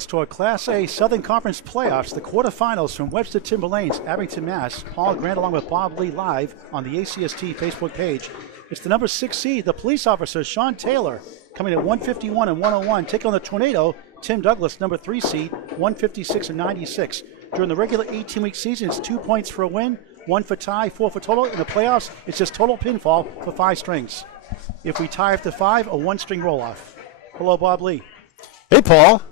To our Class A Southern Conference playoffs, the quarterfinals from Webster Timber Lanes, Abington, Mass. Paul Grant along with Bob Lee live on the ACST Facebook page. It's the number 6 seed, the police officer, Sean Taylor, coming at 151 and 101, taking on the Tornado, Tim Douglas, number 3 seed, 156 and 96. During the regular 18-week season, it's 2 points for a win, 1 for tie, 4 for total. In the playoffs, it's just total pinfall for 5 strings. If we tie after 5, a 1-string roll-off. Hello, Bob Lee. Hey, Paul.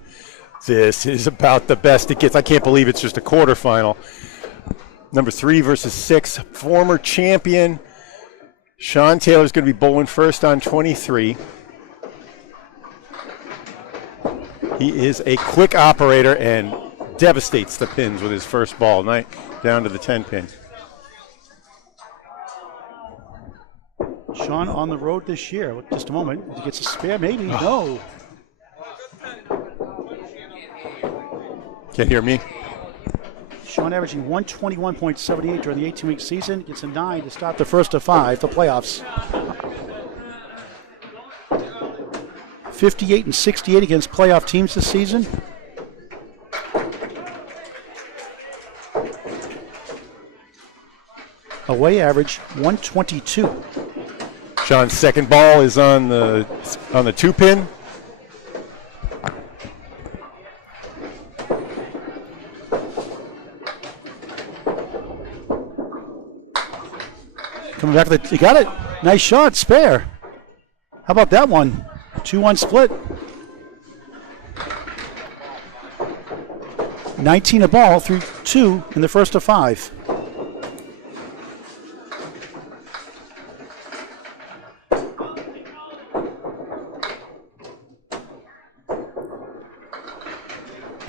This is about the best it gets. I can't believe it's just a quarterfinal. Number 3 versus 6, former champion. Sean Taylor's going to be bowling first on 23. He is a quick operator and devastates the pins with his first ball, down to the 10 pin. Sean on the road this year. Just a moment. He gets a spare, maybe. No. Can't hear me. Sean averaging 121.78 during the 18-week season. Gets a 9 to start the first of 5, the playoffs. 58 and 68 against playoff teams this season. Away average 122. Sean's second ball is on the 2 pin. Coming back to the, you got it. Nice shot, spare. How about that one? 2-1 split. 19 a ball through 2 in the first of 5.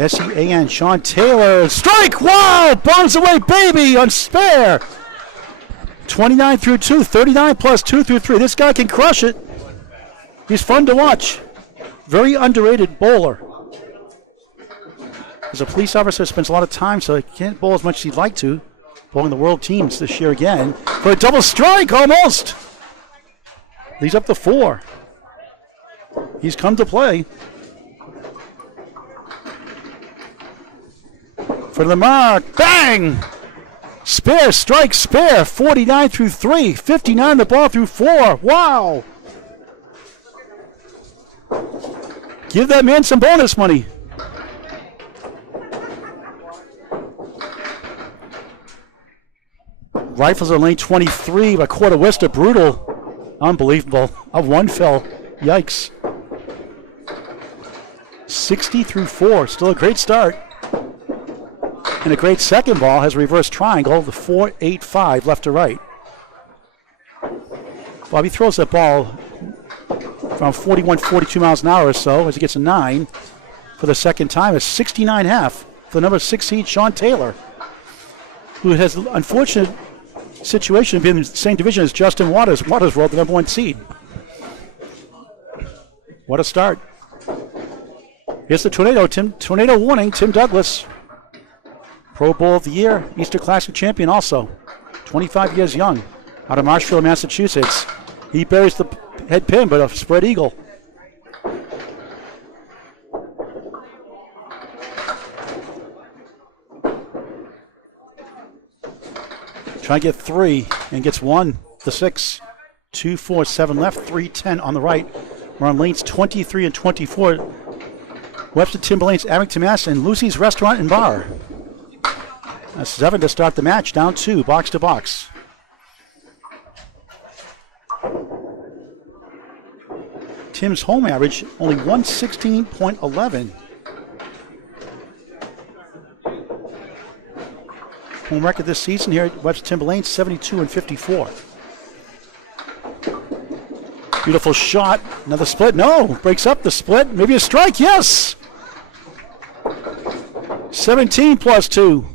SEAN, Sean Taylor, strike, wow, bombs away, baby, on spare. 29 through 2, 39 plus 2 through 3. This guy can crush it. He's fun to watch. Very underrated bowler. As a police officer, spends a lot of time, so he can't bowl as much as he'd like to. Bowling the world teams this year again. For a double strike, almost. Leads up to 4. He's come to play. For the mark, bang! Spare, strike, spare, 49 through 3, 59 the ball through 4. Wow! Give that man some bonus money. Rifles on lane 23 by Quarter Webster, brutal. Unbelievable. A 1 fell. Yikes. 60 through 4, still a great start. And a great second ball has a reverse triangle, the 4-8-5 left to right. Bobby throws that ball from 41, 42 miles an hour or so as he gets a 9 for the second time. A 69.5 for the number 6 seed, Sean Taylor, who has an unfortunate situation of being in the same division as Justin Waters. Waters rolled the number 1 seed. What a start. Here's the Tornado. Tornado warning, Tim Douglas. Pro Bowl of the Year, Easter Classic champion also. 25 years young, out of Marshfield, Massachusetts. He buries the head pin, but a spread eagle. Trying to get 3 and gets 1, the 6. 2, 4, 7 left, 3, 10 on the right. We're on lanes 23 and 24. Webster Timber Lanes, Abington, Mass. And Lucy's Restaurant and Bar. 7 to start the match, down 2, box to box. Tim's home average, only 116.11. Home record this season here at Webster Timber Lanes, 72 and 54. Beautiful shot, another split, no, breaks up the split, maybe a strike, yes! 17 plus 2.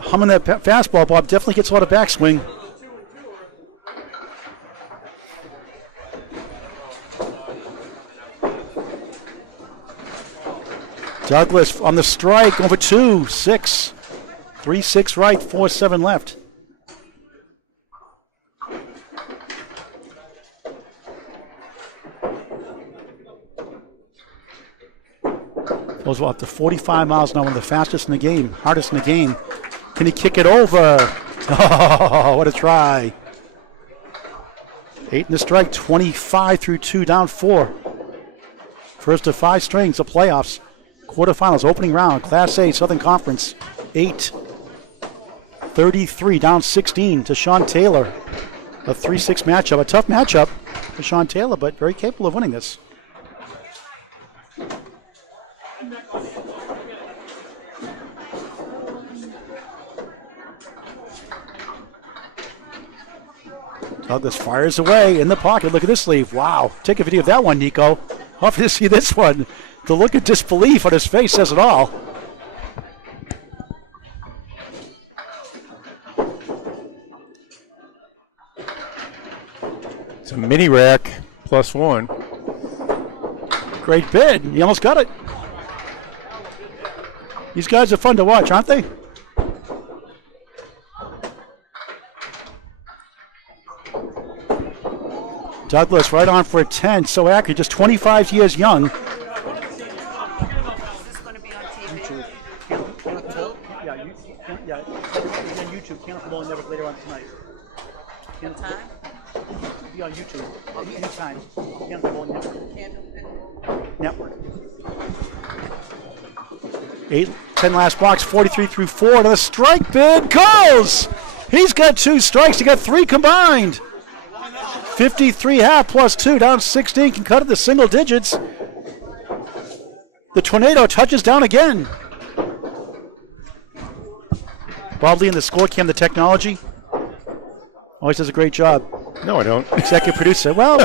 Humming that fastball, Bob definitely gets a lot of backswing. Douglas on the strike, over 2, 6. 3, 6 right, 4, 7 left. Goes up to 45 miles an hour, one of the fastest in the game, hardest in the game. Can he kick it over? Oh, what a try. 8 in the strike, 25 through 2, down 4. First of 5 strings, the playoffs. Quarterfinals, opening round, Class A, Southern Conference. 8. 33, down 16 to Sean Taylor. A 3-6 matchup, a tough matchup for Sean Taylor, but very capable of winning this. Douglas fires away in the pocket. Look at this sleeve. Wow. Take a video of that one, Nico. Hope to see this one. The look of disbelief on his face says it all. It's a mini rack +1. Great bid. He almost got it. These guys are fun to watch, aren't they? Douglas right on for a 10. So accurate, just 25 years young. Yeah, on YouTube. Can't Bowling Network later on tonight. Be on YouTube anytime. Can't Bowling Network. 8, 10 last box, 43 through 4. Another strike bid goes. He's got 2 strikes. He got 3 combined. 53 half +2, down 16. Can cut it to single digits. The tornado touches down again. Bob Lee in the score cam, the technology. Always does a great job. No, I don't. Executive producer. Well,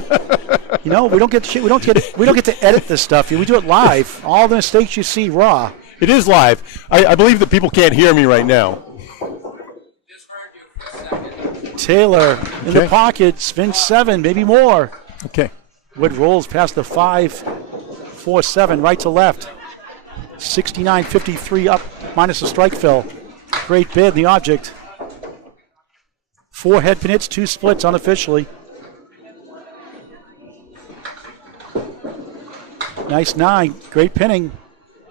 you know, we don't get to edit this stuff. We do it live. All the mistakes you see raw. It is live. I believe that people can't hear me right now. Taylor in the pocket, spin 7, maybe more. Okay. Wood rolls past the 5-4-7, right to left. 69-53 up, minus a strike fill. Great bid, the object. 4 head pin hits, 2 splits unofficially. Nice 9, great pinning.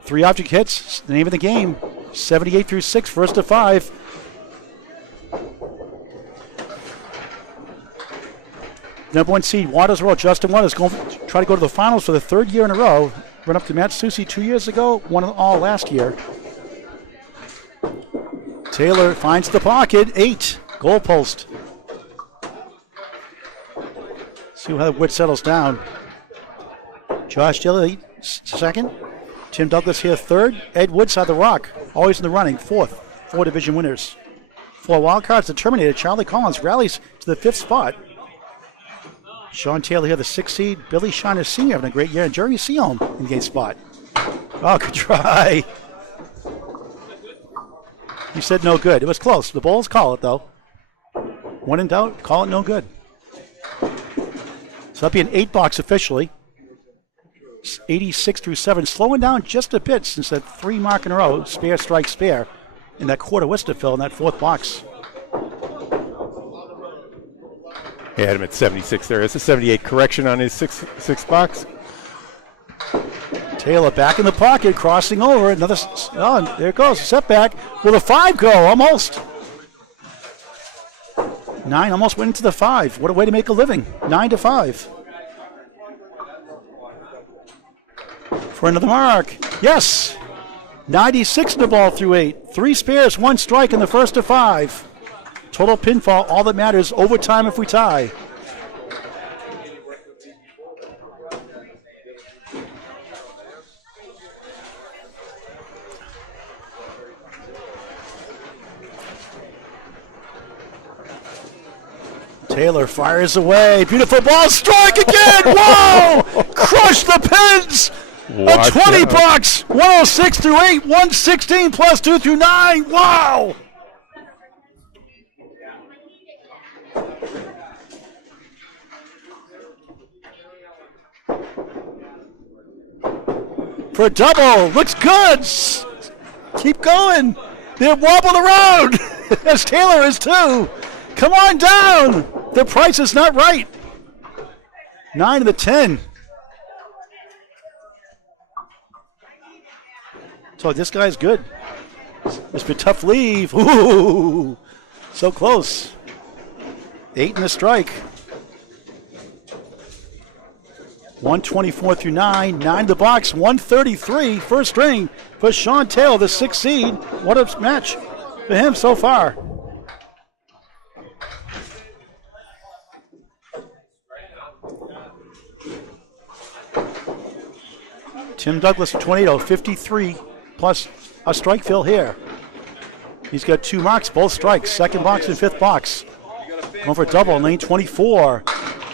3 object hits, the name of the game. 78 through 6, first to 5. Number 1 seed, Waters Road, Justin Waters, going to try to go to the finals for the 3rd year in a row. Run up to Matt Susi 2 years ago, won it all last year. Taylor finds the pocket, 8, goal post. See how the wood settles down. Josh Taylor, 2nd. Tim Douglas here, 3rd. Ed Woodside, the Rock, always in the running, 4th. 4 division winners. 4 wild cards, the Terminator, Charlie Collins rallies to the 5th spot. Sean Taylor here, the 6th seed. Billy Shiner Sr. having a great year. And Jeremy Seaholm in the 8th spot. Oh, good try. You said no good. It was close. The Bulls call it, though. When in doubt, call it no good. So that'll be an 8-box officially. 86 through 7. Slowing down just a bit since that 3 mark in a row. Spare, strike, spare. In that quarter Worcester fill in that 4th box. He had him at 76 there. It's a 78 correction on his sixth box. Taylor back in the pocket, crossing over. Another, oh, there it goes, setback. Will the 5 go? Almost. 9 almost went into the 5. What a way to make a living. 9 to 5. For another mark. Yes. 96 in the ball through 8. 3 spares, 1 strike in the first to 5. Total pinfall, all that matters, overtime if we tie. Taylor fires away. Beautiful ball. Strike again. Whoa! Crush the pins. Watch a 20 out. box. 106 through 8. 116 plus 2 through 9. Wow. For a double. Looks good. Keep going. They're wobbling around. As Taylor is too. Come on down. The price is not right. 9 to the 10. So this guy's good. It's been a tough leave. Ooh, so close. 8 in the strike. 124 through 9. 9 in the box. 133. First string for Sean Taylor, the 6th seed. What a match for him so far. Tim Douglas of Tornado, 53 plus a strike fill here. He's got 2 marks, both strikes, 2nd box and 5th box. Going for a double in lane 24.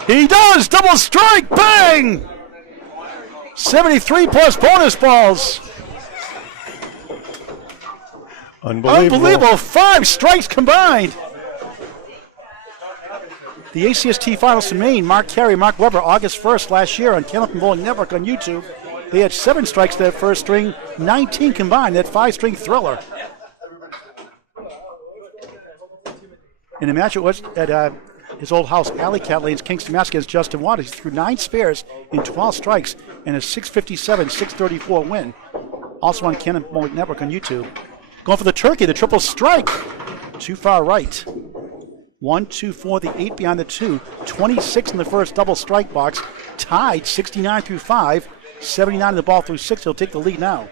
He does! Double strike! Bang! 73 plus bonus balls. Unbelievable. 5 strikes combined. The ACST Finals in Maine, Mark Carey, Mark Weber, August 1st last year on Candlepin Bowling Network on YouTube. They had 7 strikes that first string, 19 combined, that 5-string thriller. In a match it was at his old house, Alley Cat Lanes, Kingston, Mass. Against Justin Waters. He threw 9 spares in 12 strikes and a 657, 634 win. Also on Candlepin Bowling Network on YouTube. Going for the turkey, the triple strike. Too far right. 1, 2, 4, the 8 behind the 2. 26 in the first double strike box. Tied 69 through 5. 79 in the ball through 6. He'll take the lead now.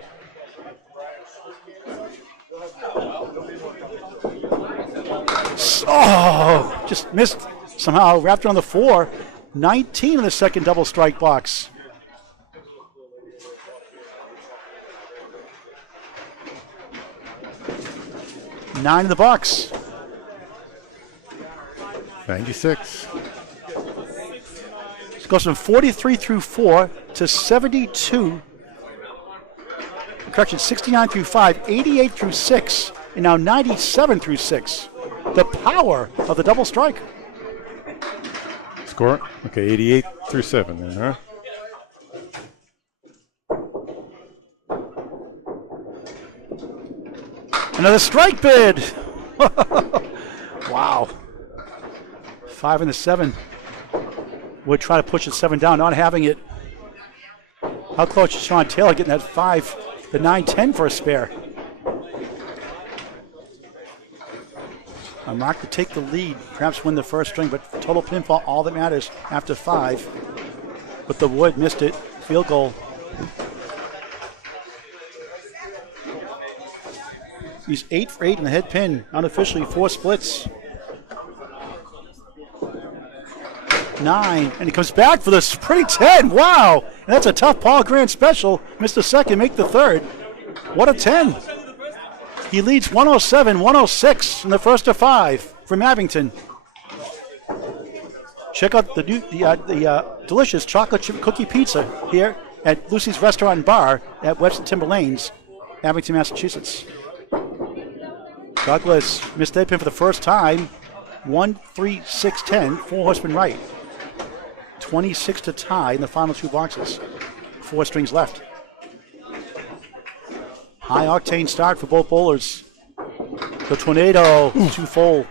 Oh, just missed somehow. Wrapped on the 4. 19 in the second double strike box. Nine in the box. 96. It goes from 43 through 4 to 72. Correction, 69 through 5, 88 through 6, and now 97 through 6. The power of the double strike. Score? Okay, 88 through 7 then, huh? Another strike bid. Wow. 5 and the 7. Would try to push the 7 down, not having it. How close is Sean Taylor getting that 5, the 9-10 for a spare? A mark to take the lead, perhaps win the first string, but total pinfall, all that matters after 5. But the wood missed it. Field goal. He's 8 for 8 in the head pin, unofficially 4 splits. 9, and he comes back for this pretty 10. Wow, and that's a tough Paul Grant special. Missed the second, make the third. What a 10. He leads 107-106 in the first of 5 from Abington. Check out the delicious chocolate chip cookie pizza here at Lucy's Restaurant and Bar at Webster Timber Lanes, Abington, Massachusetts. Douglas missed that pin for the first time. 1-3-6-10, 4 horsemen right. 26 to tie in the final 2 boxes. 4 strings left. High octane start for both bowlers. The Tornado, 2 full.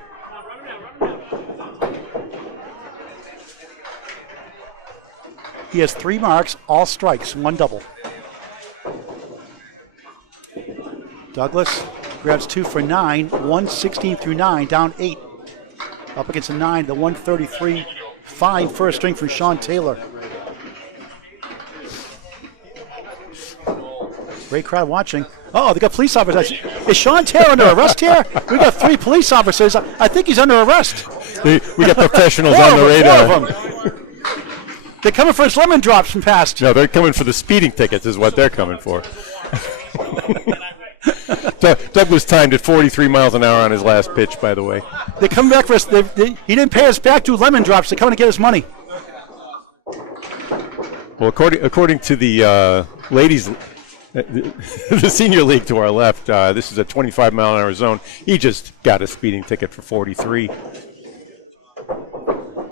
He has 3 marks, all strikes, 1 double. Douglas grabs 2 for 9, 116 through 9, down 8. Up against a 9, the 133, 5 first string from Sean Taylor. Great crowd watching. Oh, they got police officers. Is Sean Taylor under arrest here? We got 3 police officers. I think he's under arrest. We got professionals on the radar. 4 of them. They're coming for his lemon drops from past. No, they're coming for the speeding tickets is what they're coming for. Doug was timed at 43 miles an hour on his last pitch, by the way. They come back for us. He didn't pay us back 2 lemon drops. They're coming to get his money. Well, according to the ladies, the senior league to our left, this is a 25-mile-an-hour zone. He just got a speeding ticket for 43.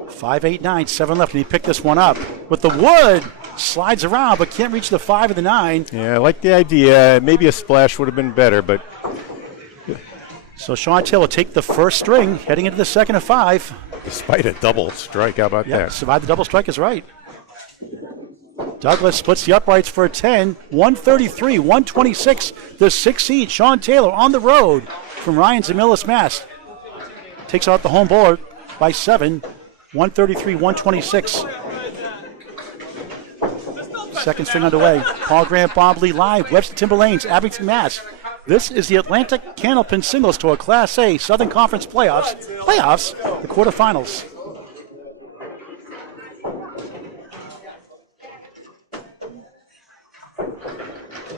5, 8, 9, 7 left, and he picked this one up. With the wood, slides around, but can't reach the 5 or the 9. Yeah, I like the idea. Maybe a splash would have been better, but... So Sean Taylor will take the first string, heading into the second of 5. Despite a double strike, how about that? Survived the double strike is right. Douglas splits the uprights for a 10, 133, 126. The 6th seed, Sean Taylor, on the road from Ryan's in Millis, Mass. Takes out the home bowler by 7, 133, 126. Second string underway. Paul Grant, Bob Lee live. Webster Timber Lanes, Abington, Mass. This is the Atlantic Candlepin Singles Tour Class A Southern Conference Playoffs. The quarterfinals.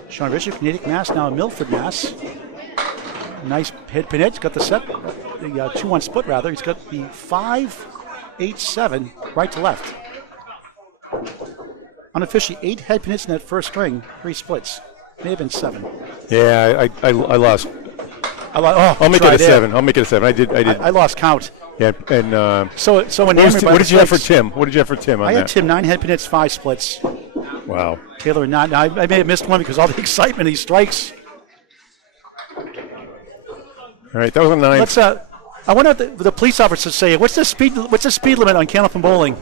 Sean Richard, Natick, Mass, now in Milford, Mass. Nice head pin edge. Got the set, the 2-1 split rather. He's got the 5-8-7 right to left. Unofficially 8 head pin hits in that first string, 3 splits. May have been 7. Yeah, I lost. I'll make it a 7. I'll make it a 7. I did. I lost count. Yeah, and so when what did you have for Tim? What did you have for Tim on that? I had Tim 9 head pin hits, 5 splits. Wow. Taylor not. I may have missed one because all the excitement he strikes. All right, that was a 9. Let's. I wonder what the police officers say. What's the speed limit on Candlepin bowling?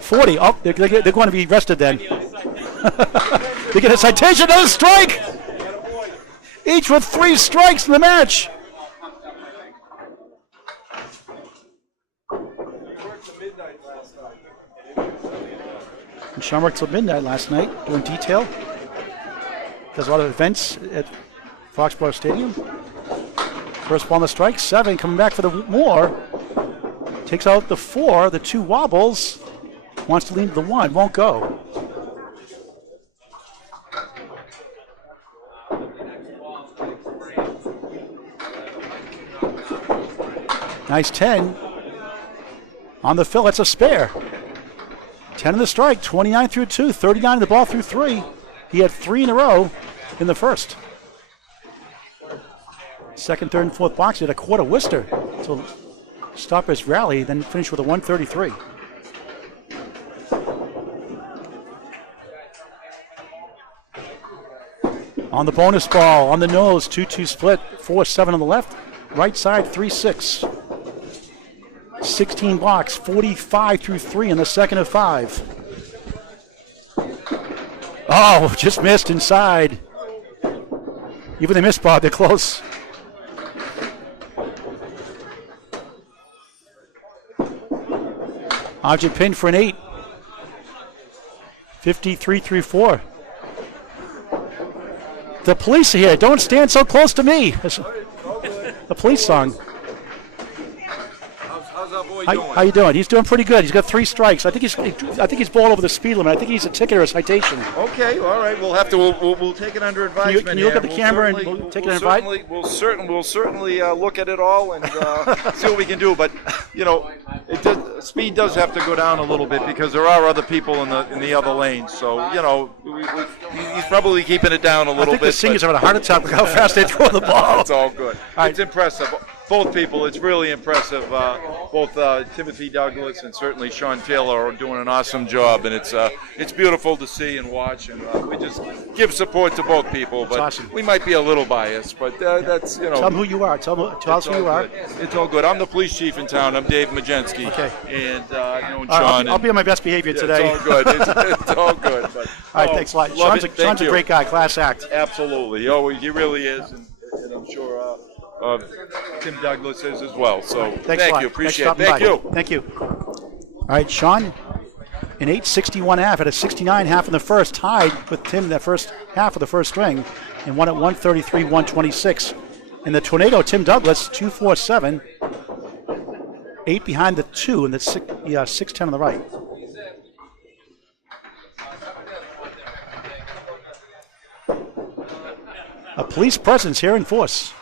40. Oh, they're going to be arrested then. They get a citation. Another strike. Each with 3 strikes in the match. And Sean worked till midnight last night doing detail. Does a lot of events at Foxborough Stadium. First ball on the strike, 7 coming back for the more. Takes out the 4, the 2 wobbles. Wants to lean to the 1, won't go. Nice 10. On the fill, that's a spare. 10 in the strike, 29 through 2, 39 in the ball through 3. He had 3 in a row in the first. Second, third, and fourth box, he had a quarter Worcester to stop his rally, then finish with a 133. On the bonus ball, on the nose, 2-2 split, 4-7 on the left, right side, 3-6. 16 blocks, 45 through 3 in the second of 5. Oh, just missed inside. Even they missed, Bob, they're close. Object pin for an 8. 53 through 4. The police are here. Don't stand so close to me. It's a police song. How's that boy doing? How you doing? He's doing pretty good. He's got 3 strikes. I think he's bowled over the speed limit. I think he's a ticket or a citation. Okay, all right. We'll have to. We'll take it under advisement. Can you look at the camera and take it under advisement? We'll certainly look at it all and see what we can do. But speed does have to go down a little bit because there are other people in the other lanes. So he's probably keeping it down a little bit. I think the singers have a heart attack. Look how fast they throw the ball. It's all good. It's impressive. Both people, it's really impressive. Both Timothy Douglas and certainly Sean Taylor are doing an awesome job, and it's beautiful to see and watch. And we just give support to both people. But awesome. We might be a little biased, but that's Tell them who you are. Tell us who you are. It's all good. I'm the police chief in town. I'm Dave Majensky. Okay. And Sean. I'll be on my best behavior today. It's all good. It's all good. But, all right, thanks a lot. Sean's a great guy. Class act. Absolutely. Oh, he really is, and I'm sure. Tim Douglas is as well. So thank you. Appreciate it. Thank you. Thank you. All right, Sean, an 8.61 half, had a 69 half in the first, tied with Tim that first half of the first string, and won at 133, 126. In the Tornado, Tim Douglas, 2.47, 8 behind the 2, and the 6.10 on the right. A police presence here in force.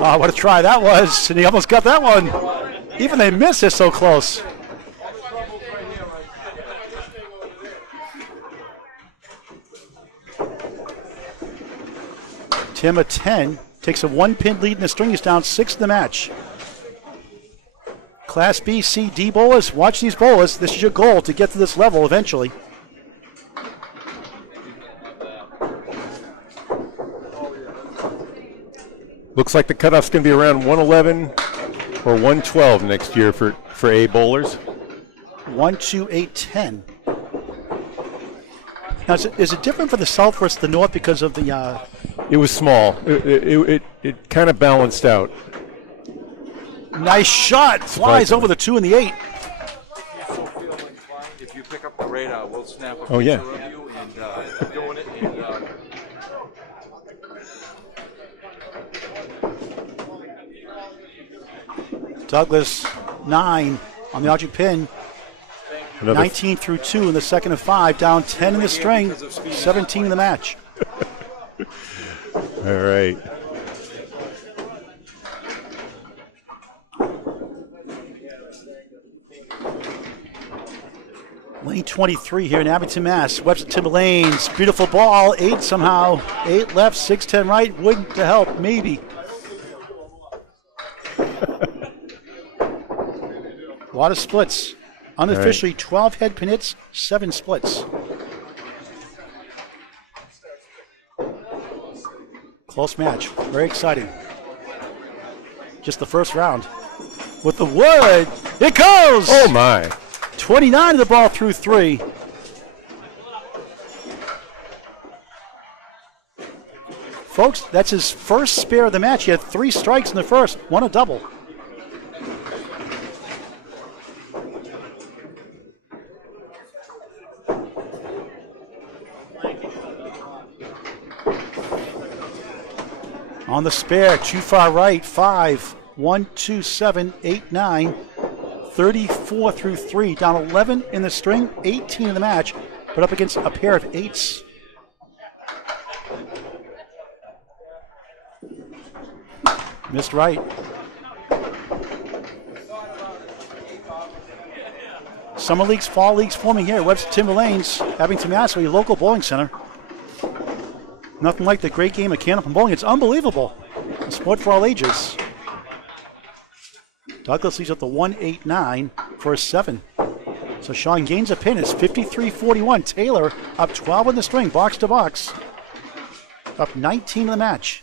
Oh, what a try that was. And he almost got that one. Even they missed it so close. Tim a 10. Takes a 1-pin lead in the string. He's down 6 in the match. Class B, C, D bowlers. Watch these bowlers. This is your goal to get to this level eventually. Looks like the cutoff's going to be around 111 or 112 next year for A bowlers. 1, 2, 8, 10. Now, is it different for the south versus the north because of the... It was small. It kind of balanced out. Nice shot. Flies over the 2 and the 8. If you pick up the radar, we'll snap a Oh, yeah. picture of you and doing it. And, Douglas, 9 on the object pin. 19 through 2 in the second of 5. Down 10 in the string. 17 in the match. All right. Lane 23 here in Abington, Mass. Webster Timber Lanes. Beautiful ball. 8 somehow. 8 left, 6-10 right. Wouldn't to help, maybe. A lot of splits. Unofficially, 12 head pin hits, 7 splits. Close match. Very exciting. Just the first round. With the wood. It goes! Oh, my. 29 of the ball through 3. Folks, that's his first spare of the match. He had 3 strikes in the first, 1 a double. On the spare, too far right, 5, 1, 2, 7, 8, 9, 34 through 3, down 11 in the string, 18 in the match, but up against a pair of 8s. Missed right. Summer leagues, fall leagues forming here at Webster Timber Lanes, Abington, Mass, your local bowling center. Nothing like the great game of can-open bowling. It's unbelievable. A sport for all ages. Douglas leads up the 1-8-9 for a 7. So Sean gains a pin. It's 53-41. Taylor up 12 in the string, box to box. Up 19 in the match.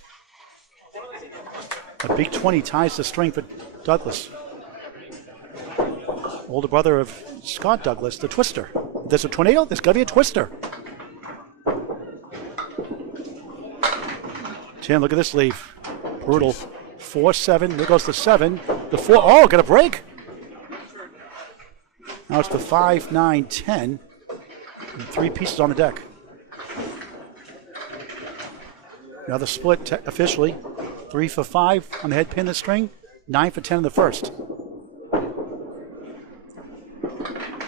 A big 20 ties the string for Douglas. Older brother of Scott Douglas, the twister. If there's a tornado, there's got to be a twister. 10, look at this leave. Brutal. 4-7, there goes the 7. The 4, oh, got a break. Now it's the 5-9-10. And 3 pieces on the deck. Another split officially. 3 for 5 on the head pin of the string. 9 for 10 in the first.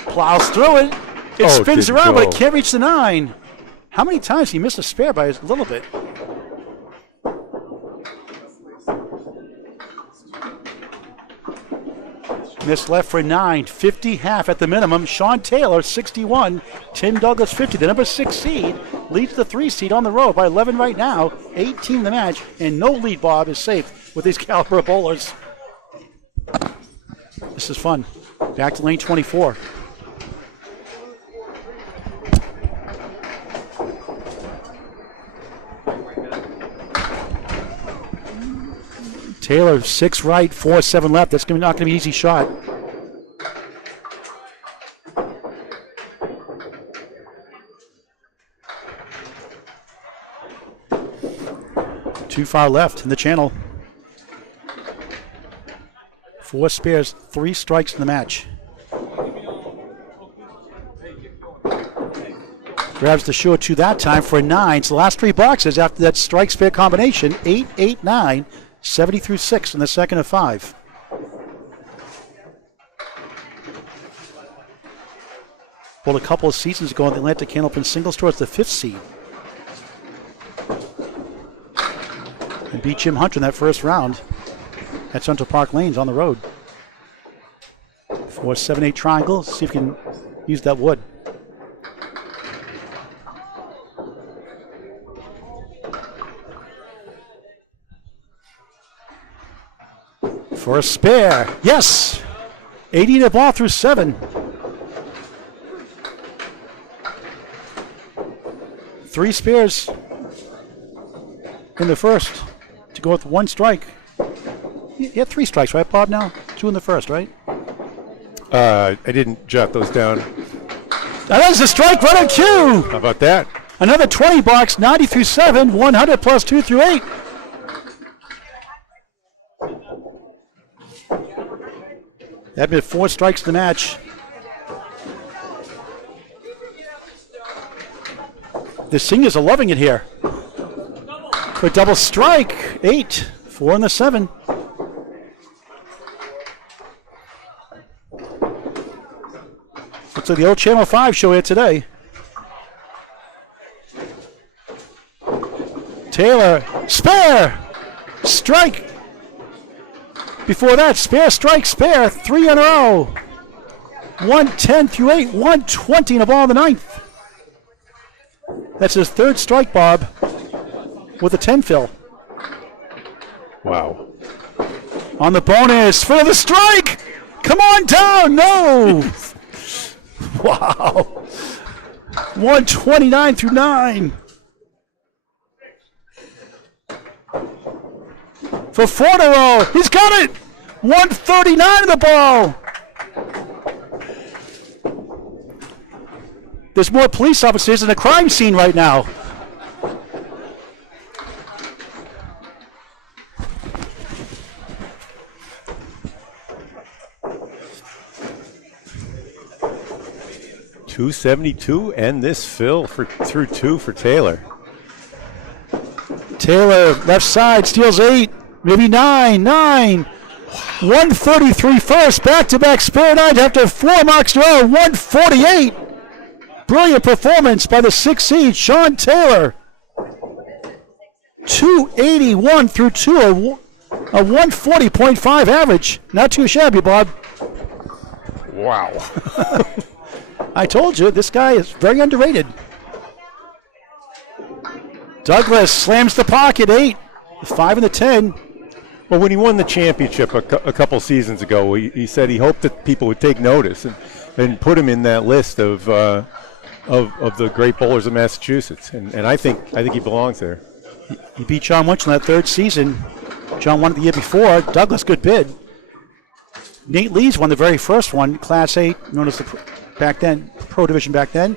Plows through it. It spins around, but it can't reach the 9. How many times he missed a spare by a little bit? Missed left for 9, 50 half at the minimum. Sean Taylor, 61. Tim Douglas, 50. The number 6 seed leads the 3 seed on the road by 11 right now. 18 in the match, and no lead, Bob, is safe with these caliber bowlers. This is fun. Back to lane 24. Taylor, 6 right, 4-7 left. That's not going to be an easy shot. Too far left in the channel. 4 spares, 3 strikes in the match. Grabs the short 2 that time for a 9. So the last 3 boxes after that strike spare combination, 8, 8, 9. 70 through 6 in the second of 5. Well, a couple of seasons ago in the Atlantic Candlepin Singles Tour, it's the 5th seed. And beat Jim Hunter in that first round at Central Park Lanes on the road. 4-7-8 triangle. See if we can use that wood. For a spare. Yes! 80 to ball through 7. 3 spares in the first to go with 1 strike. You had 3 strikes, right, Bob, now? 2 in the first, right? I didn't jot those down. That is a strike right on cue. How about that? Another 20 box, 90 through 7, 100 plus 2 through 8. That made 4 strikes in the match. The seniors are loving it here. For a double strike, 8, 4 in the 7. Looks like the old Channel 5 show here today. Taylor, spare, strike. Before that, spare, strike, spare, 3 in a row. 110 through 8, 120 in the ball in the 9th. That's his 3rd strike, Bob, with a 10 fill. Wow. On the bonus for the strike. Come on down, no. Wow. 129 through 9. For 4 in a row. He's got it. 139 in the ball. There's more police officers in the crime scene right now. .272 and this fill through 2 for Taylor. Taylor, left side, steals 8, maybe 9. 133 first, back-to-back spare 9 after 4 marks in a row, 148. Brilliant performance by the 6th seed, Sean Taylor. 281 through 2, a 140.5 average. Not too shabby, Bob. Wow. I told you, this guy is very underrated. Douglas slams the pocket, 8, 5 in the 10. Well, when he won the championship a couple seasons ago, he said he hoped that people would take notice and put him in that list of the great bowlers of Massachusetts, and I think he belongs there. He beat John Winch in that 3rd season. John won it the year before. Douglas, good bid. Nate Lees won the very first one, Class 8, known as the back then Pro Division back then.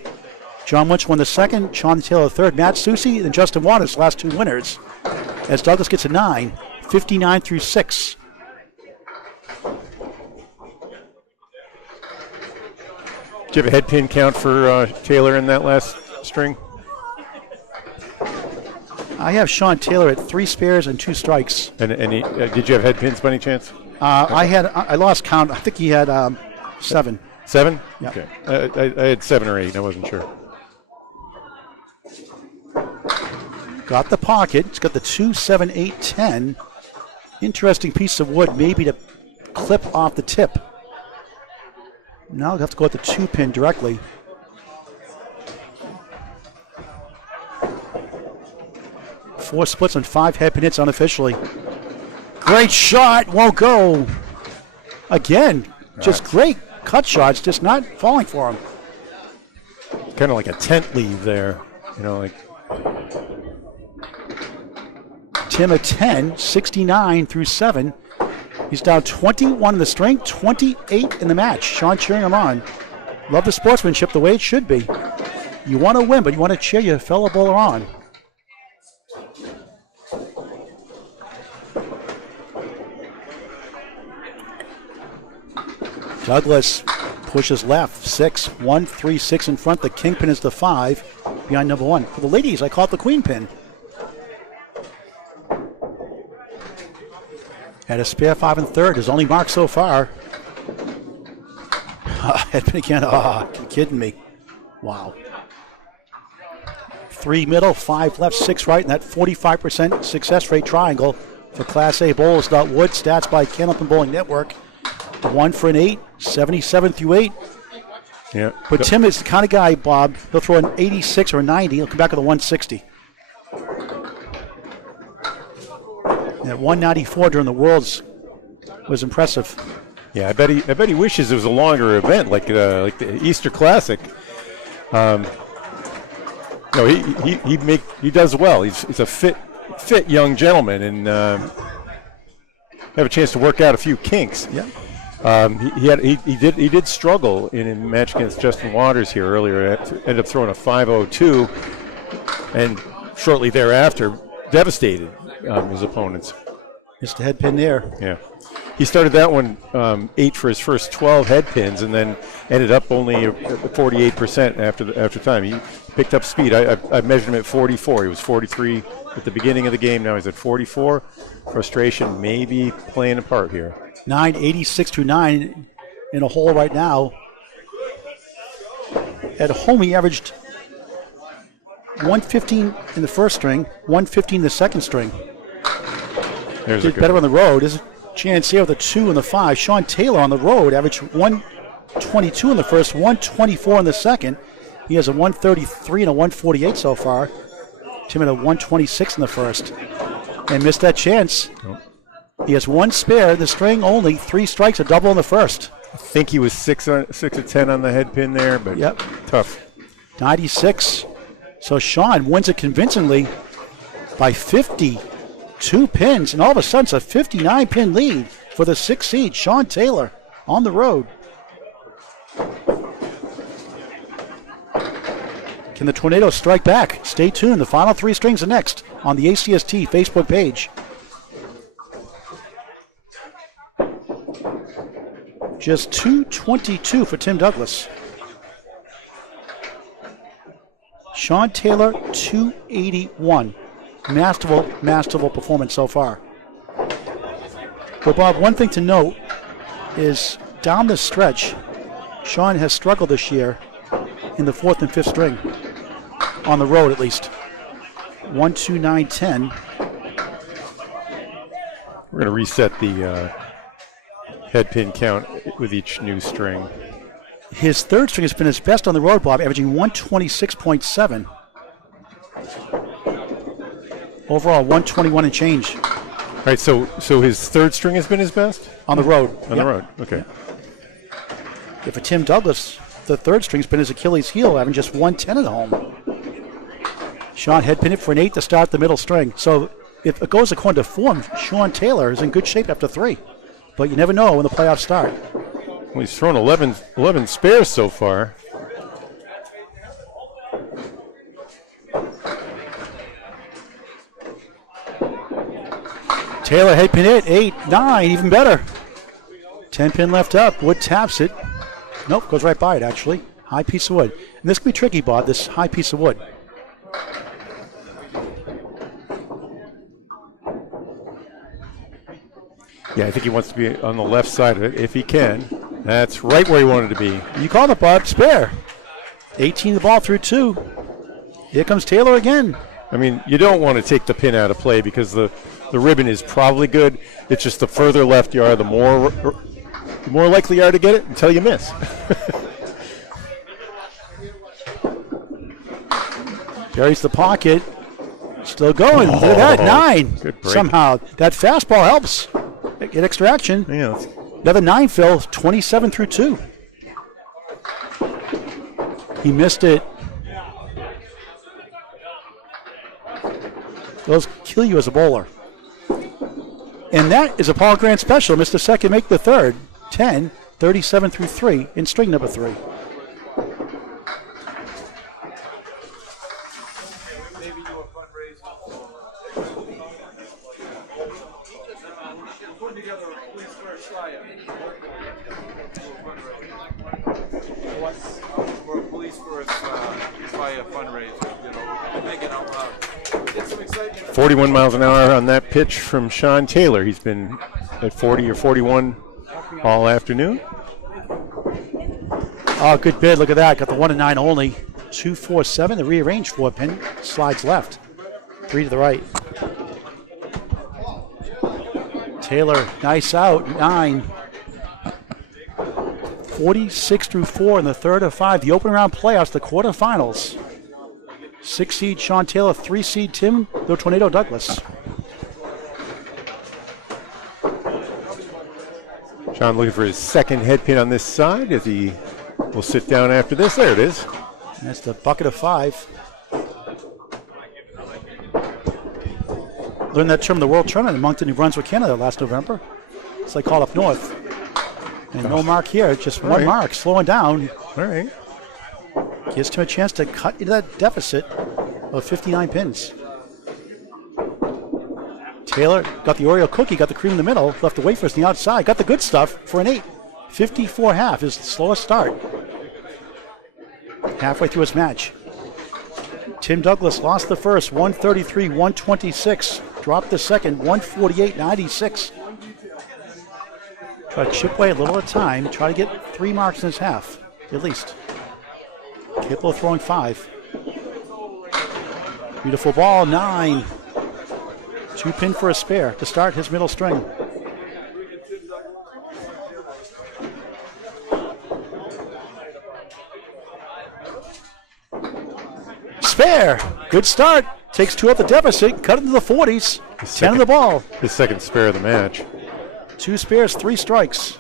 John Winch won the 2nd. Sean Taylor the 3rd. Matt Susi and Justin Waters, the last 2 winners. As Douglas gets a 9, 59 through 6. Do you have a head pin count for Taylor in that last string? I have Sean Taylor at 3 spares and 2 strikes. And did you have head pins by any chance? I lost count. I think he had 7. 7? Yeah. Okay. I had 7 or 8. I wasn't sure. Got the pocket. It's got the 2, 7, 8, 10. Interesting piece of wood, maybe to clip off the tip. Now I'll have to go at the 2 pin directly. Four splits and 5 head pin hits unofficially. Great shot, won't go. Again, just great cut shots, just not falling for him. Kind of like a tent leave there, like. Tim at 10, 69 through 7. He's down 21 in the string, 28 in the match. Sean cheering him on. Love the sportsmanship the way it should be. You want to win, but you want to cheer your fellow bowler on. Douglas pushes left, 6, 1, 3, 6 in front. The kingpin is the 5 behind number 1. For the ladies, I call it the queen pin. Had a spare 5 and 3rd. His only mark so far. Head pin again. You're kidding me. Wow. 3 middle, 5 left, 6 right, and that 45% success rate triangle for Class A bowlers. Wood stats by Candlepin Bowling Network. 1 for an 8, 77 through 8. Yeah. But Tim is the kind of guy, Bob, he'll throw an 86 or a 90. He'll come back with a 160. And that 194 during the Worlds was impressive. Yeah, I bet he wishes it was a longer event, like the Easter Classic. He does well. He's a fit young gentleman, and have a chance to work out a few kinks. Yeah. He did struggle in a match against Justin Waters here earlier. Ended up throwing a 5.02, and shortly thereafter devastated his opponents. Missed the head pin there. Yeah. He started that one 8 for his first 12 head pins, and then ended up only at 48% after time. He picked up speed. I measured him at 44. He was 43 at the beginning of the game. Now he's at 44. Frustration maybe playing a part here. 9.86 to 9 in a hole right now. At home, he averaged 115 in the first string, 115 in the second string. Did better on the road. There's a chance here with the 2 and the 5. Sean Taylor on the road averaged 122 in the first, 124 in the second. He has a 133 and a 148 so far. Tim at a 126 in the first. And missed that chance. Oh. He has one spare in the string only, 3 strikes, a double in the first. I think he was 6 of 10 on the head pin there, but yep. Tough. 96. So Sean wins it convincingly by 52 pins, and all of a sudden it's a 59-pin lead for the 6th seed, Sean Taylor, on the road. Can the Tornadoes strike back? Stay tuned. The final 3 strings are next on the ACST Facebook page. Just 222 for Tim Douglas. Sean Taylor, 281. Masterful performance so far. But Bob, one thing to note is down the stretch, Sean has struggled this year in the 4th and 5th string. On the road, at least. 1, 2, 9, 10. We're going to reset the head pin count with each new string. His 3rd string has been his best on the road, Bob, averaging 126.7. Overall, 121 and change. All right, so his 3rd string has been his best? On the road. On the road, okay. Yeah, for Tim Douglas, the 3rd string's been his Achilles heel, having just 110 at home. Sean head pinned it for an 8 to start the middle string. So if it goes according to form, Sean Taylor is in good shape after 3. But you never know when the playoffs start. Well, he's thrown 11 spares so far. Taylor head pin it, 8, 9, even better. 10 pin left up. Wood taps it. Nope, goes right by it actually. High piece of wood. And this can be tricky, Bob, this high piece of wood. Yeah, I think he wants to be on the left side of it if he can. That's right where he wanted to be. You called it, Bob. Spare. 18 the ball through 2. Here comes Taylor again. I mean, you don't want to take the pin out of play because the ribbon is probably good. It's just the further left you are, the more likely you are to get it until you miss. Buries the pocket. Still going. Look at that. 9. Good break. Somehow. That fastball helps. Get extra action. Yeah. Another 9, Phil. 27 through 2. He missed it. Those kill you as a bowler. And that is a Paul Grant special. Missed the second, make the third. 10, 37 through 3 in string number 3. For a police force fire fundraiser, you know, make it out loud. Get some excitement. 41 miles an hour on that pitch from Sean Taylor. He's been at 40 or 41 all afternoon. Oh, good bid. Look at that. Got the 1 and 9 only. 2, 4, 7. The rearranged 4 pin slides left. 3 to the right. Taylor, nice out. 9. 46 through 4 in the third of 5. The open round playoffs, the quarterfinals. 6 seed Sean Taylor, 3 seed Tim the Tornado Douglas. Sean looking for his second head pin on this side as he will sit down after this. There it is. That's the bucket of 5. Learned that term in the World Tournament in Moncton, New Brunswick, Canada last November. It's like call up north. And no mark here, just one mark, slowing down. All right. Gives Tim a chance to cut into that deficit of 59 pins. Taylor got the Oreo cookie, got the cream in the middle, left the wafers on the outside, got the good stuff for an 8. 54.5 is the slowest start. Halfway through his match. Tim Douglas lost the first, 133-126. Dropped the second, 148-96. Try to chip away a little at a time. Try to get 3 marks in his half, at least. Capable of throwing 5. Beautiful ball, 9. 2 pin for a spare to start his middle string. Spare, good start. Takes 2 up the deficit, cut into the 40s. 10 of the ball. His second spare of the match. 2 spares, 3 strikes.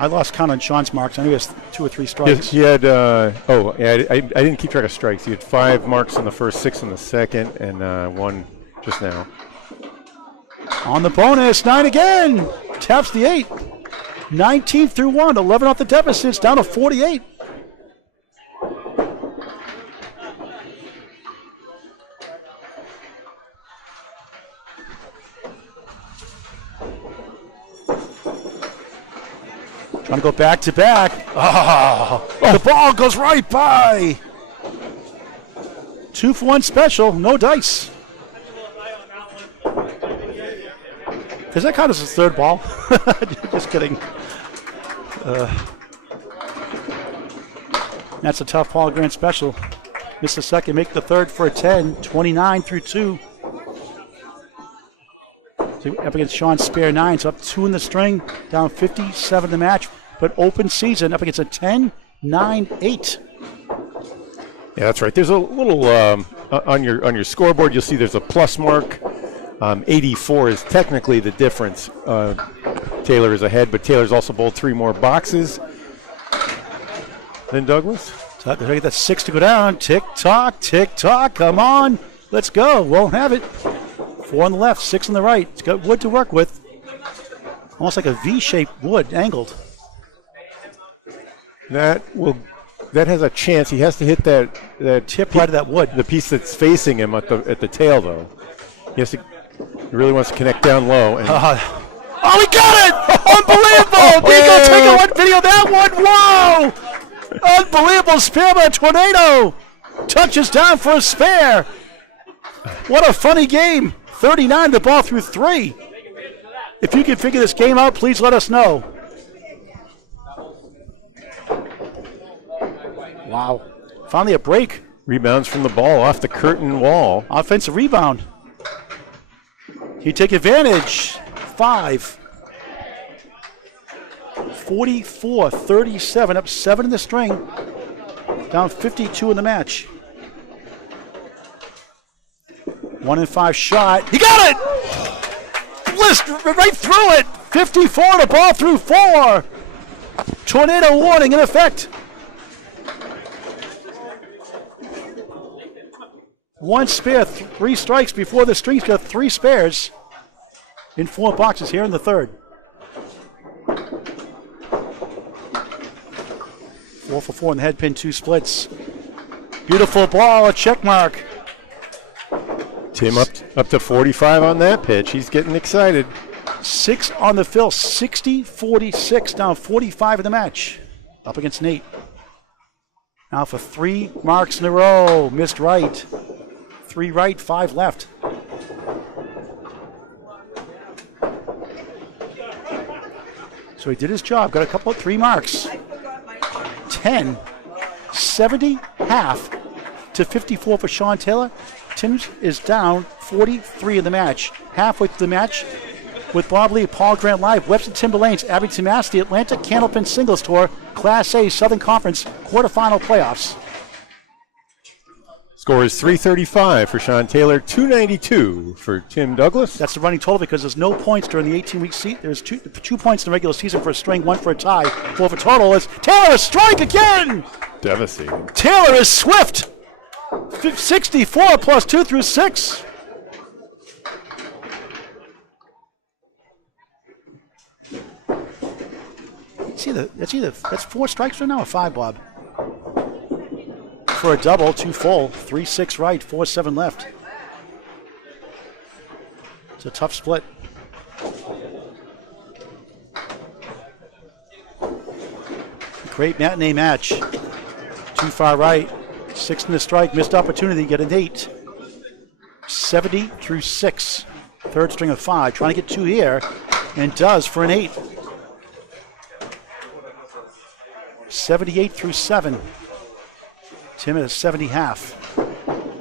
I lost count on Sean's marks. I knew he has 2 or 3 strikes. He had, I didn't keep track of strikes. He had 5 marks in the first, 6 in the second, and 1 just now. On the bonus, 9 again. Taps the 8. 19 through 1, 11 off the deficit. It's down to 48. Trying to go back to back. The ball goes right by. 2 for 1 special, no dice. Does that count as his 3rd ball? Just kidding. That's a tough Paul Grant special. Missed the second, make the 3rd for a 10. 29 through 2. So up against Sean's spare 9, so up 2 in the string, down 57 in the match, but open season up against a 10, 9, 8. Yeah, that's right. There's a little on your scoreboard. You'll see there's a plus mark. 84 is technically the difference. Taylor is ahead, but Taylor's also bowled 3 more boxes than Douglas. So they're going to get that 6 to go down. Tick tock, come on, let's go. Won't have it. 4 on the left, 6 on the right. It's got wood to work with. Almost like a V-shaped wood, angled. That has a chance. He has to hit that tip right of that wood. The piece that's facing him at the tail, though. He really wants to connect down low. And oh, he got it! Unbelievable! Nico, take one video of that one. Whoa! Unbelievable spare by a tornado. Touches down for a spare. What a funny game. 39, the ball through 3. If you can figure this game out, please let us know. Wow. Finally a break. Rebounds from the ball off the curtain wall. Offensive rebound. He take advantage. 5. 44-37, up 7 in the string. Down 52 in the match. 1 and 5 shot. He got it! Blissed right through it. 54, the ball through 4. Tornado warning in effect. 1 spare, 3 strikes before the string's got 3 spares in 4 boxes here in the 3rd. 4 for 4 in the head pin, 2 splits. Beautiful ball, a check mark. Tim up to 45 on that pitch. He's getting excited. 6 on the fill, 60-46, down 45 in the match. Up against Nate. Now for 3 marks in a row. Missed right. 3 right, 5 left. So he did his job. Got a couple of 3 marks. 10, 70, half to 54 for Sean Taylor. Tim is down 43 in the match. Halfway through the match with Bob Lee, Paul Grant Live, Webster Timber Lanes, Abington, Mass, the Atlantic Candlepin Singles Tour, Class A Southern Conference quarterfinal playoffs. Score is 335 for Sean Taylor, 292 for Tim Douglas. That's the running total because there's no points during the 18-week season. There's two points in the regular season for a string, 1 for a tie, 4 for total. It's Taylor, a strike again! Devastating. Taylor is swift. 64 plus 2 through 6. That's 4 strikes right now or 5, Bob? For a double, 2 full, 3-6 right, 4-7 left. It's a tough split. Great matinee match. 2 far right, 6 in the strike, missed opportunity, get an 8. 70 through 6, third string of 5, trying to get 2 here, and does for an 8. 78 through 7. Tim at a 70 half.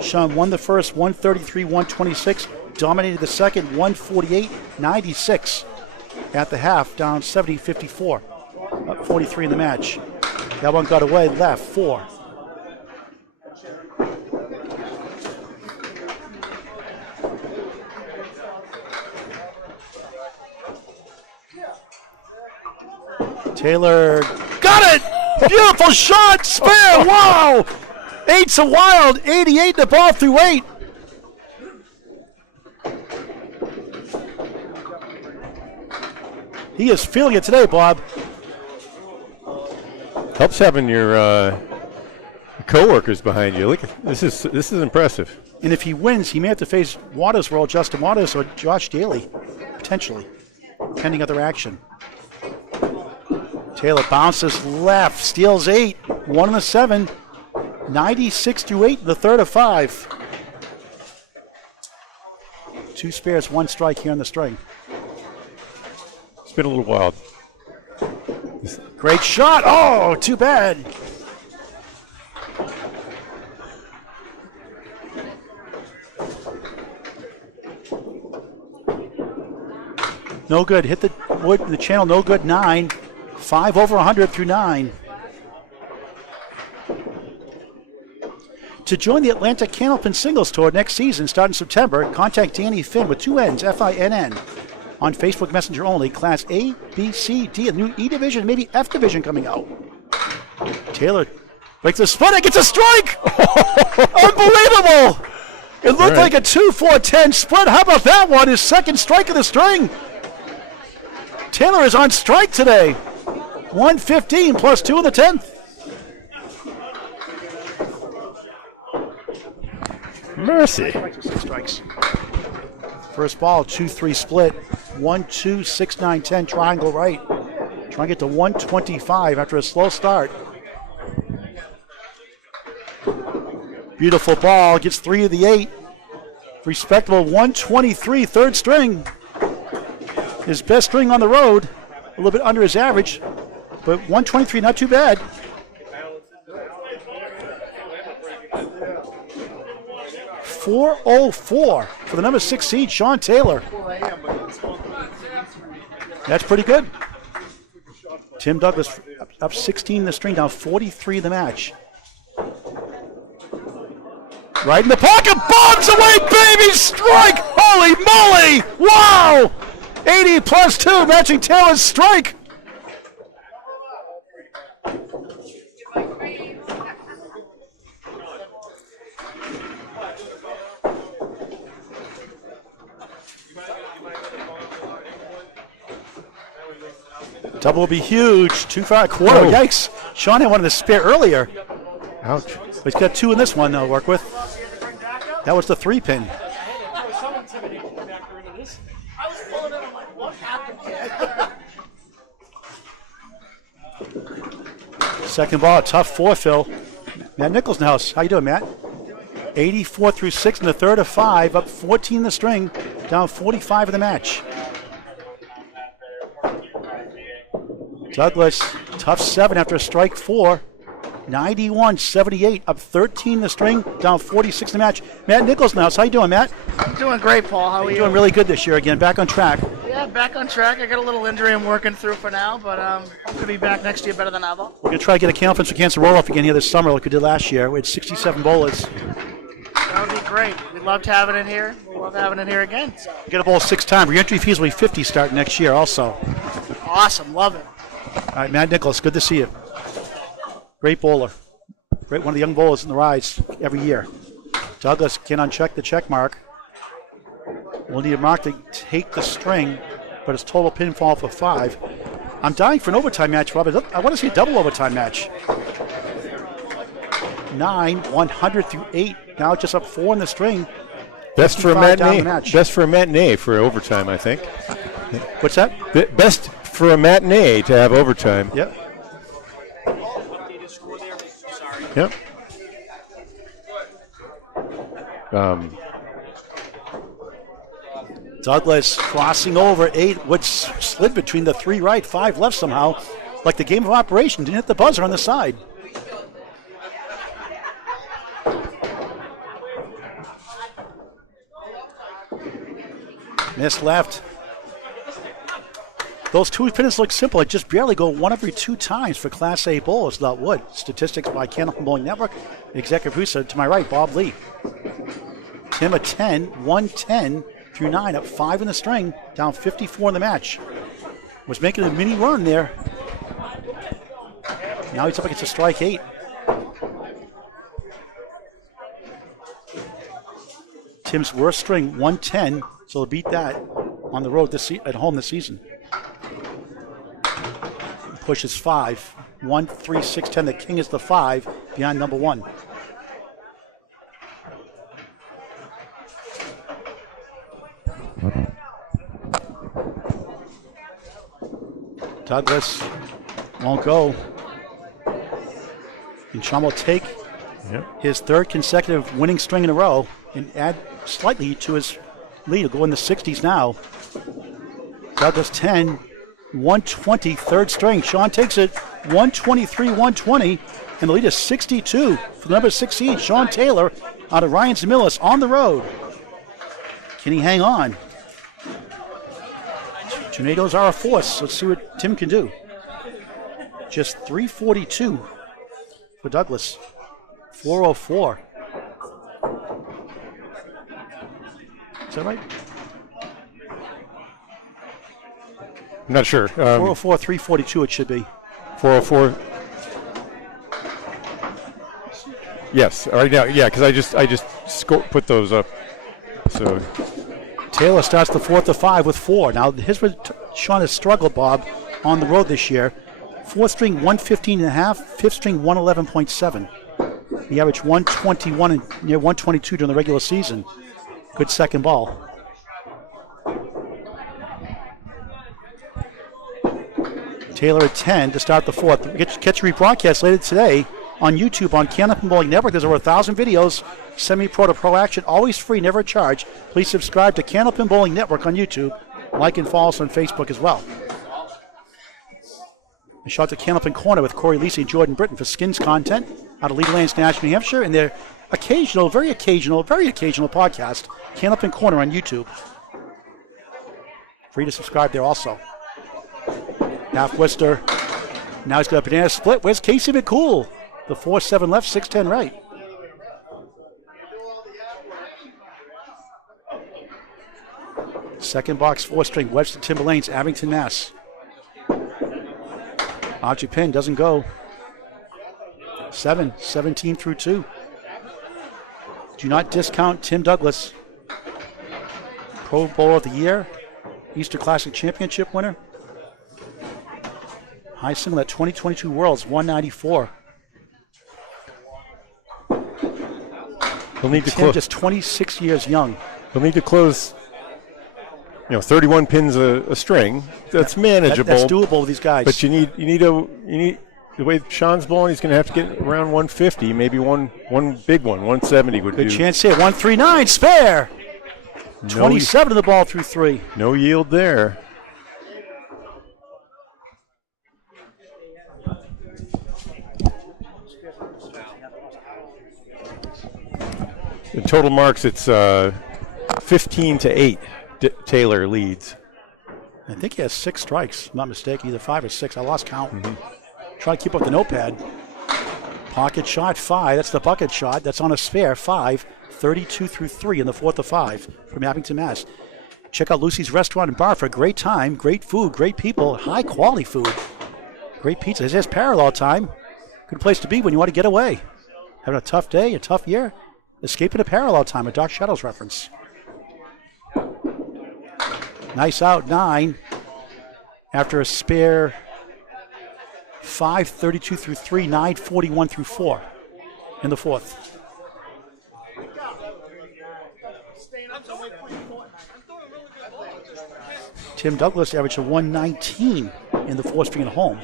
Sean won the first, 133, 126, dominated the second, 148, 96. At the half, down 70, 54. Up 43 in the match. That one got away, left, 4. Taylor got it! Beautiful shot! Spare! Wow! 8's a wild! 88 the ball through 8. He is feeling it today, Bob. Helps having your co-workers behind you. Look, this is impressive. And if he wins, he may have to face Waters' role, Justin Waters or Josh Daly, potentially, pending other action. Taylor bounces left, steals 8, 1 in the 7, 96 through 8 in the third of 5. 2 spares, 1 strike here on the string. It's been a little wild. Great shot. Oh, too bad. No good. Hit the wood, the channel, no good. 9. 5 over 100 through 9. To join the Atlantic Candlepin Singles Tour next season, starting September, contact Danny Finn with 2 N's, Finn, on Facebook Messenger only, Class A, B, C, D, and new E Division, maybe F Division coming out. Taylor breaks the split, it gets a strike! Unbelievable! It looked like a 2-4-10 split. How about that one? His second strike of the string. Taylor is on strike today. 115 plus 2 in the 10th. Mercy. Strikes. First ball, 2-3 split. 1-2, 6-9, 10 triangle right. Trying to get to 125 after a slow start. Beautiful ball, gets 3 of the 8. Respectable 123, third string. His best string on the road. A little bit under his average, but 123, not too bad. .404 for the number 6 seed, Sean Taylor. That's pretty good. Tim Douglas up 16 in the string, down 43 in the match. Right in the pocket, bombs away, baby, strike! Holy moly! Wow! 80 plus 2, matching Taylor's strike. Double will be huge. 2-5 quarter. Oh. Yikes. Sean had one of the spare earlier. Ouch. But he's got 2 in this one to work with. That was the 3-pin. Second ball, a tough 4, Phil. Matt Nichols in the house. How you doing, Matt? 84 through 6 in the third of 5, up 14 in the string, down 45 in the match. Douglas, tough 7 after a strike 4. 91-78, up 13 in the string, down 46 in the match. Matt Nichols in the house. How you doing, Matt? I'm doing great, Paul. How are you? Doing really good this year again, back on track. Yeah, back on track. I got a little injury I'm working through for now, but I'm going to be back next year better than ever. We're going to try to get a Conference for Cancer roll-off again here this summer like we did last year. We had 67 bowlers. That would be great. We loved having it here. We'll love having it here again. So. We got a bowl 6 times. Re-entry fees will be 50 starting next year also. Awesome. Love it. All right, Matt Nichols, good to see you. Great bowler. Great, one of the young bowlers in the rise every year. Douglas can uncheck the check mark. We'll need a mark to take the string, but it's total pinfall for 5. I'm dying for an overtime match, Rob. I want to see a double overtime match. 9, 100 through 8. Now just up 4 in the string. Best for a 55 down the matinee. match. Best for a matinee for overtime, I think. What's that? Best for a matinee to have overtime. Yep. Yep. Douglas crossing over 8. Would slid between the 3 right, 5 left somehow. Like the game of operation. Didn't hit the buzzer on the side. Miss left. Those 2 pins look simple. It just barely go 1 every 2 times for Class A bowlers. That would. Statistics by Candlepin Bowling Network. Executive producer to my right, Bob Lee. Tim a 10, 110 through 9, up 5 in the string, down 54 in the match. Was making a mini run there. Now he's up against a strike 8. Tim's worst string, 110, so he'll beat that on the road at home this season. Pushes 5, 1, 3, 6, 10. The king is the 5 behind number 1. Douglas won't go. And Sean will take his 3rd consecutive winning string in a row and add slightly to his lead. He'll go in the 60s now. Douglas 10, 120, 3rd string. Sean takes it 123, 120, and the lead is 62 for the number 6 seed, Sean Taylor, out of Ryan Zemillis on the road. Can he hang on? Tornadoes are a force. Let's see what Tim can do. Just 342 for Douglas. 404. Is that right? I'm not sure. 404, 342 it should be. 404. Yes, right now, yeah, because I just put those up. So Taylor starts the 4th of 5 with 4. Now, here's where Sean has struggled, Bob, on the road this year. 4th string, 115 and a half. 5th string, 111.7. He averaged 121 and near 122 during the regular season. Good second ball. Taylor at 10 to start the 4th. Catch a rebroadcast later today on YouTube on Candlepin Bowling Network. There's over 1,000 videos, semi-pro to pro action, always free, never a charge. Please subscribe to Candlepin Bowling Network on YouTube. Like and follow us on Facebook as well. A shot to Candlepin Corner with Corey Lisi and Jordan Britton for skins content out of Legal Lands, Nash, New Hampshire, and their occasional, very occasional podcast, Candlepin Corner on YouTube. Free to subscribe there also. Half Worcester. Now he's got a banana split. Where's Casey McCool? The 4-7 left, 6-10 right. Second box, 4-string, Webster Timber Lanes, Abington, Mass. Object pin doesn't go. 7, 17 through 2. Do not discount Tim Douglas. Pro Bowler of the Year, Easter Classic Championship winner. High single at 2022 Worlds, 194. He'll need to Tim, close. just 26 years young. He'll need to close. 31 pins a string. That's manageable. That's doable with these guys. But you need the way Sean's bowling. He's going to have to get around 150, maybe one big one. 170 would Good do. chance here. 139 spare. 27 of the ball through 3. No yield there. The total marks, it's 15 to 8. Taylor leads. I think he has 6 strikes, if I'm not mistaken, either 5 or 6. I lost count. Try to keep up the notepad. Pocket shot, 5. That's the bucket shot. That's on a spare, 5. 32 through 3 in the 4th of 5 from Abington, Mass. Check out Lucy's Restaurant and Bar for a great time, great food, great people, high quality food. Great pizza. This is parallel time. Good place to be when you want to get away. Having a tough day, a tough year. Escaping a parallel time, a Dark Shadows reference. Nice out, 9. After a spare 5:32 through 3, 9:41 through 4 in the fourth. Tim Douglas averaged a 119 in the fourth string at home.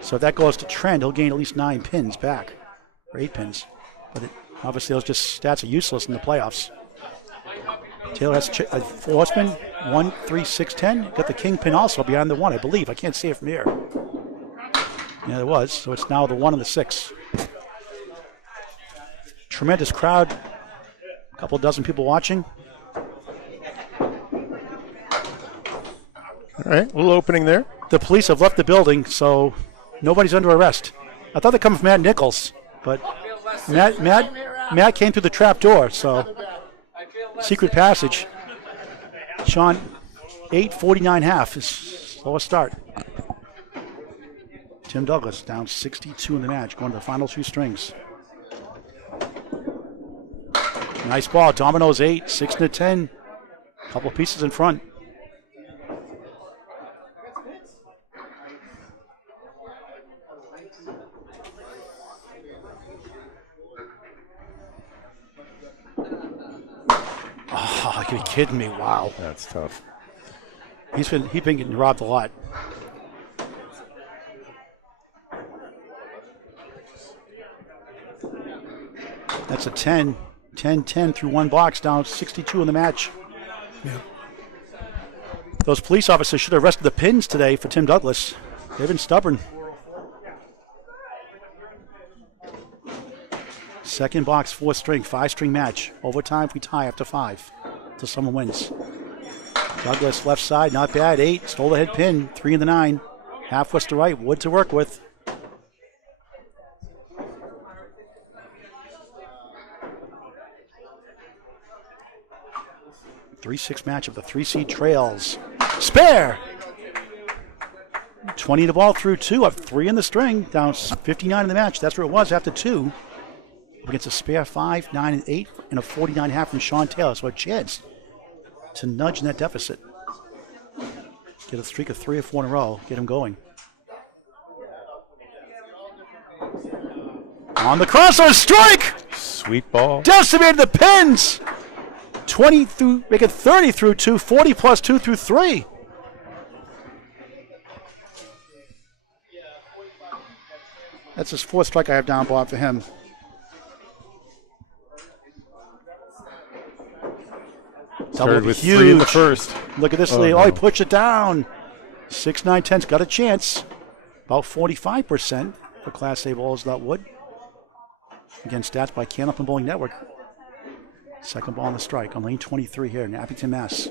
So if that goes to trend, he'll gain at least 9 pins back, or 8 pins. But obviously those stats are useless in the playoffs. Taylor has a horseman, 1, 3, 6, 10. Got the king pin also behind the 1, I believe. I can't see it from here. Yeah, there was. So it's now the 1 and the 6. Tremendous crowd. A couple dozen people watching. All right, a little opening there. The police have left the building, so nobody's under arrest. I thought they'd come from Matt Nichols, but Matt came through the trap door, so secret passage. Sean, 8:49.5 is slowest start. Tim Douglas down 62 in the match, going to the final 2 strings. Nice ball. Dominoes 8, 6 to 10. Couple pieces in front. Oh, you're kidding me. Wow. That's tough. He's been getting robbed a lot. That's a 10 through 1 box, down 62 in the match. Yeah. Those police officers should have arrested the pins today for Tim Douglas. They've been stubborn. Second box, 4th string, 5-string match. Overtime if we tie after 5 until someone wins. Douglas left side, not bad. 8, stole the head pin, 3 in the 9. Half west to right, wood to work with. Three-6 match of the 3-seed Trails. Spare! 20 the ball through 2, up 3 in the string, down 59 in the match. That's where it was after 2. Against a spare 5, 9, and 8, and a 49.5 from Sean Taylor. So a chance to nudge in that deficit. Get a streak of 3 or 4 in a row, get him going. On the crossover, strike! Sweet ball. Decimated the pins! 20 through, make it 30 through 2, 40 plus 2 through 3. That's his 4th strike I have down, Bob, for him. Started with huge. 3 in the first. Look at this lead. No. Oh, he pushed it down. 6, 9, 10's got a chance. About 45% for Class A balls that wood. Again, stats by Canop and Bowling Network. Second ball on the strike on lane 23 here in Abington, Mass.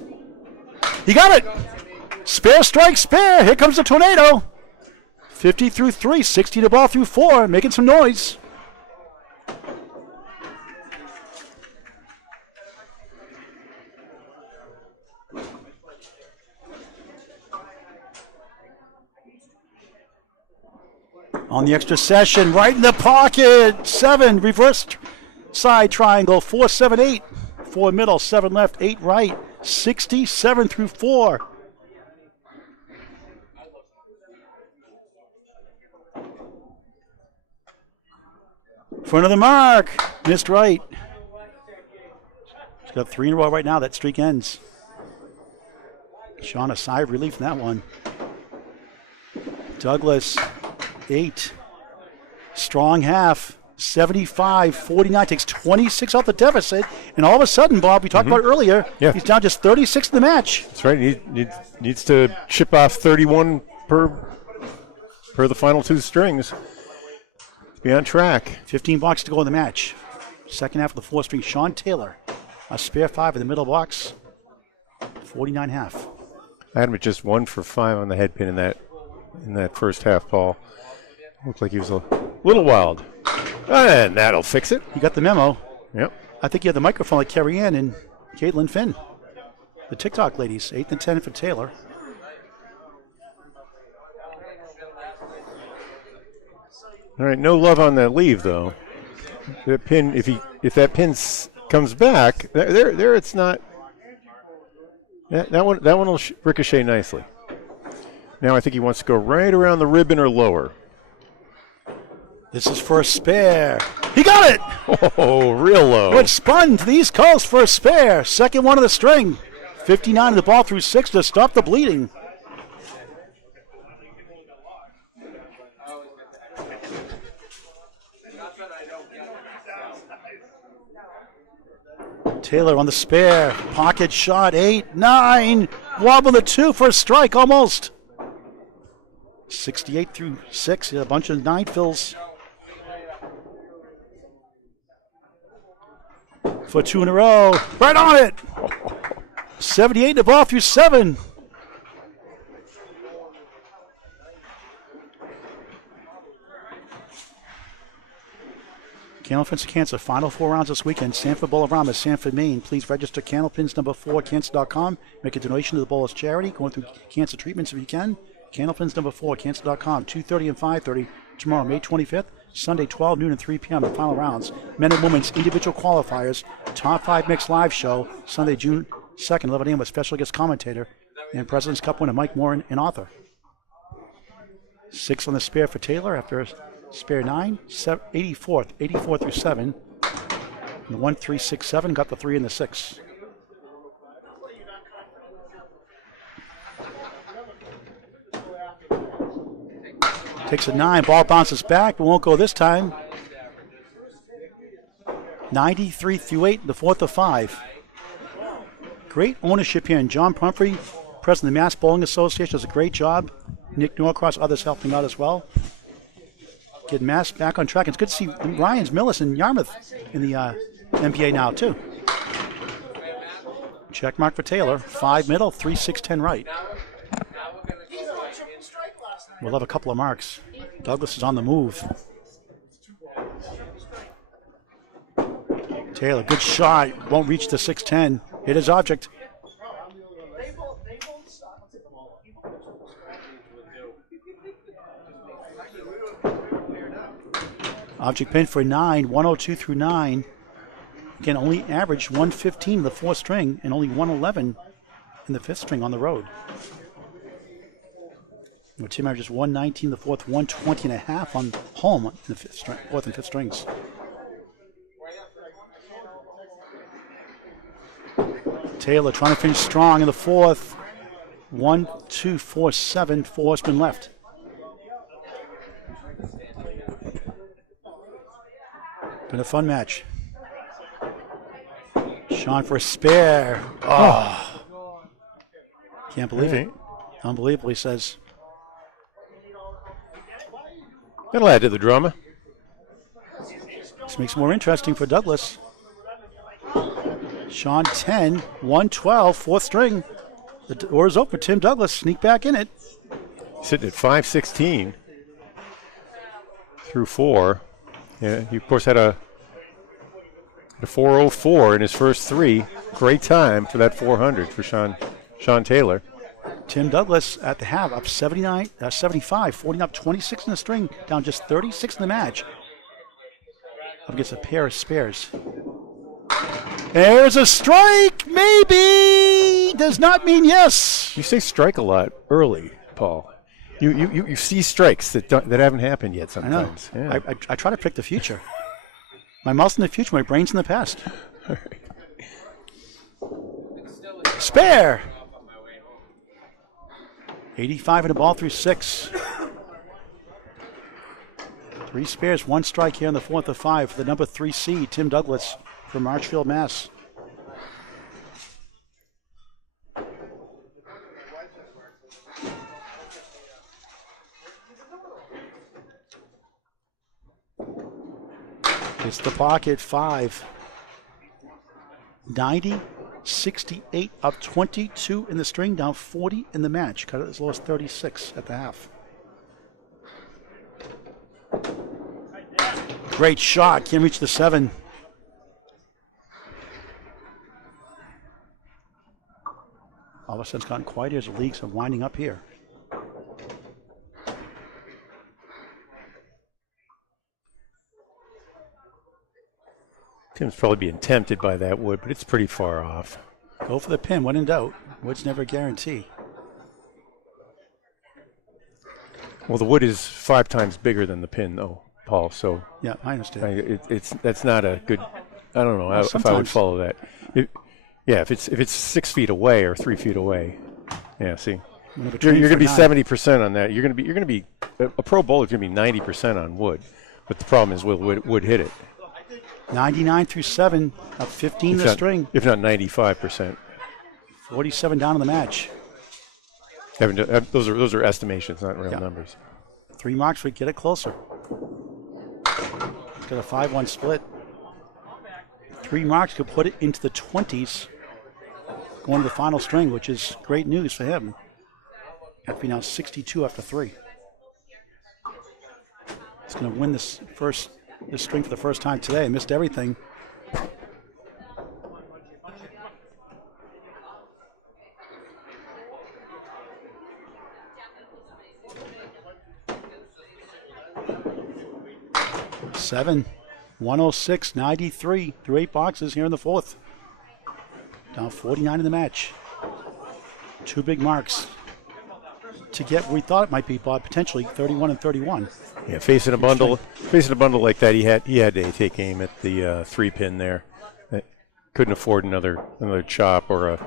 He got it! Spare strike, spare. Here comes the tornado. 50 through 3, 60 to ball through 4, making some noise. On the extra session, right in the pocket. 7, reversed side triangle. 4, 7, 8. 4 middle, 7 left, 8 right. 67 through 4. Front of the mark. Missed right. He's got 3 in a row right now. That streak ends. Sean, a sigh of relief in that one. Douglas, 8. Strong half. 75, 49, takes 26 off the deficit. And all of a sudden, Bob, we talked about earlier, he's down just 36 in the match. That's right. He needs to chip off 31 per the final 2 strings. Be on track. 15 box to go in the match. Second half of the 4th string, Sean Taylor. A spare 5 in the middle box. 49.5. I had him at just 1 for 5 on the head pin in that first half, Paul. Looked like he was a little wild. And that'll fix it. You got the memo. Yep. I think you had the microphone like Carrie Ann and Caitlin Finn. The TikTok ladies, 8 and 10 for Taylor. All right, no love on that leave though. That pin, if that pin comes back, there it's not. That one will ricochet nicely. Now I think he wants to go right around the ribbon or lower. This is for a spare. He got it! Oh, real low. Good spun to the East Coast for a spare. Second one of the string. 59 of the ball through 6 to stop the bleeding. Taylor on the spare. Pocket shot. 8, 9. Wobble the 2 for a strike almost. 68 through 6. A bunch of 9 fills. For 2 in a row. Right on it. 78 the ball through 7. Candlepins to Cancer. Final 4 rounds this weekend. Sanford Bowl-O-Rama, Sanford, Maine. Please register Candlepins number 4 cancer.com. Make a donation to the Bowlers charity. Going through cancer treatments if you can. Candlepins number 4 cancer.com. 2:30 and 5:30 tomorrow, May 25th. Sunday, 12 noon and 3 p.m. The final rounds. Men and women's individual qualifiers. Top 5 mixed live show. Sunday, June 2nd, 11 a.m. with special guest commentator and President's Cup winner Mike Moore and author. 6 on the spare for Taylor after spare 9. 84 through 7. And the 1, 3, 6, 7 got the 3 and the 6. Takes a 9. Ball bounces back, but won't go this time. 93 through 8, the 4th of 5. Great ownership here. And John Pumphrey, president of the Mass Bowling Association, does a great job. Nick Norcross, others helping out as well. Getting Mass back on track. It's good to see Ryan's, Millis, and Yarmouth in the NBA now, too. Check mark for Taylor. 5 middle, 3, 6, 10 right. We'll have a couple of marks. Douglas is on the move. Taylor, good shot. Won't reach the 6-10. Hit his object. Object pin for 9, 102 through 9. Again, only averaged 115 in the 4th string and only 111 in the 5th string on the road. Tim averages 119 in the 4th, 120 and a half on home in the 4th and 5th strings. Taylor trying to finish strong in the 4th. 1, 2, 4, 7, 4 spin left. Been a fun match. Sean for a spare. Oh. Can't believe it. Unbelievable, he says. That'll add to the drama. This makes it more interesting for Douglas. Sean 10, 112, 4th string. The door is open. Tim Douglas sneak back in it. Sitting at 516 through 4. Yeah, he of course had a 404 in his first 3. Great time for that 400 for Sean Taylor. Tim Douglas at the half up 75, 40 up 26 in the string, down just 36 in the match. Up against a pair of spares. There's a strike, maybe. Does not mean yes. You say strike a lot early, Paul. You see strikes that haven't happened yet sometimes. I know. Yeah. I try to predict the future. My mouth's in the future, my brain's in the past. Spare. 85 in the ball through 6. 3 spares, 1 strike here in the 4th of 5 for the number 3 seed, Tim Douglas from Marshfield, Mass. It's the pocket 5. 90, 68, up 22 in the string, down 40 in the match. Cut it as low as 36 at the half. Great shot, can't reach the 7. All of a sudden it's gotten quiet as the leagues are winding up here. Tim's probably being tempted by that wood, but it's pretty far off. Go for the pin, when in doubt. Wood's never a guarantee. Well, the wood is 5 times bigger than the pin, though, Paul. So Yeah, I understand. that's not a good. I don't know if I would follow that. If it's 6 feet away or 3 feet away. Yeah, see, you're going to be 70% on that. You're going to be a pro bowler is going to be 90% on wood, but the problem is will wood hit it? 99 through 7, up 15 the string. If not 95%. 47 down in the match. Those are estimations, not real numbers. 3 marks would get it closer. It's got a 5-1 split. 3 marks could put it into the 20s, going to the final string, which is great news for him. Have to be now 62 after 3. He's going to win this string for the first time today. Missed everything. Seven, 106, 93 through 8 boxes here in the 4th. Down 49 in the match. 2 big marks to get where we thought it might be, Bob, potentially 31 and 31. Yeah, facing a bundle like that, he had to take aim at the 3-pin there. Couldn't afford another chop or a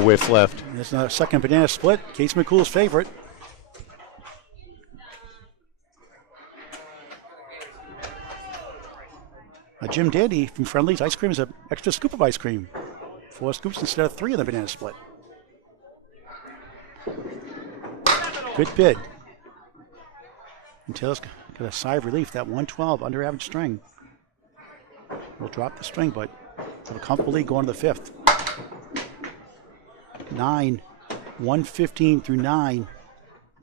whiff left. And there's another second banana split. Case McCool's favorite. Jim Dandy from Friendly's Ice Cream is an extra scoop of ice cream. 4 scoops instead of 3 in the banana split. Good bid. And Taylor's got a sigh of relief. That 112 under average string will drop the string, but have a comfortable lead going to the 5th. 9, 115 through 9.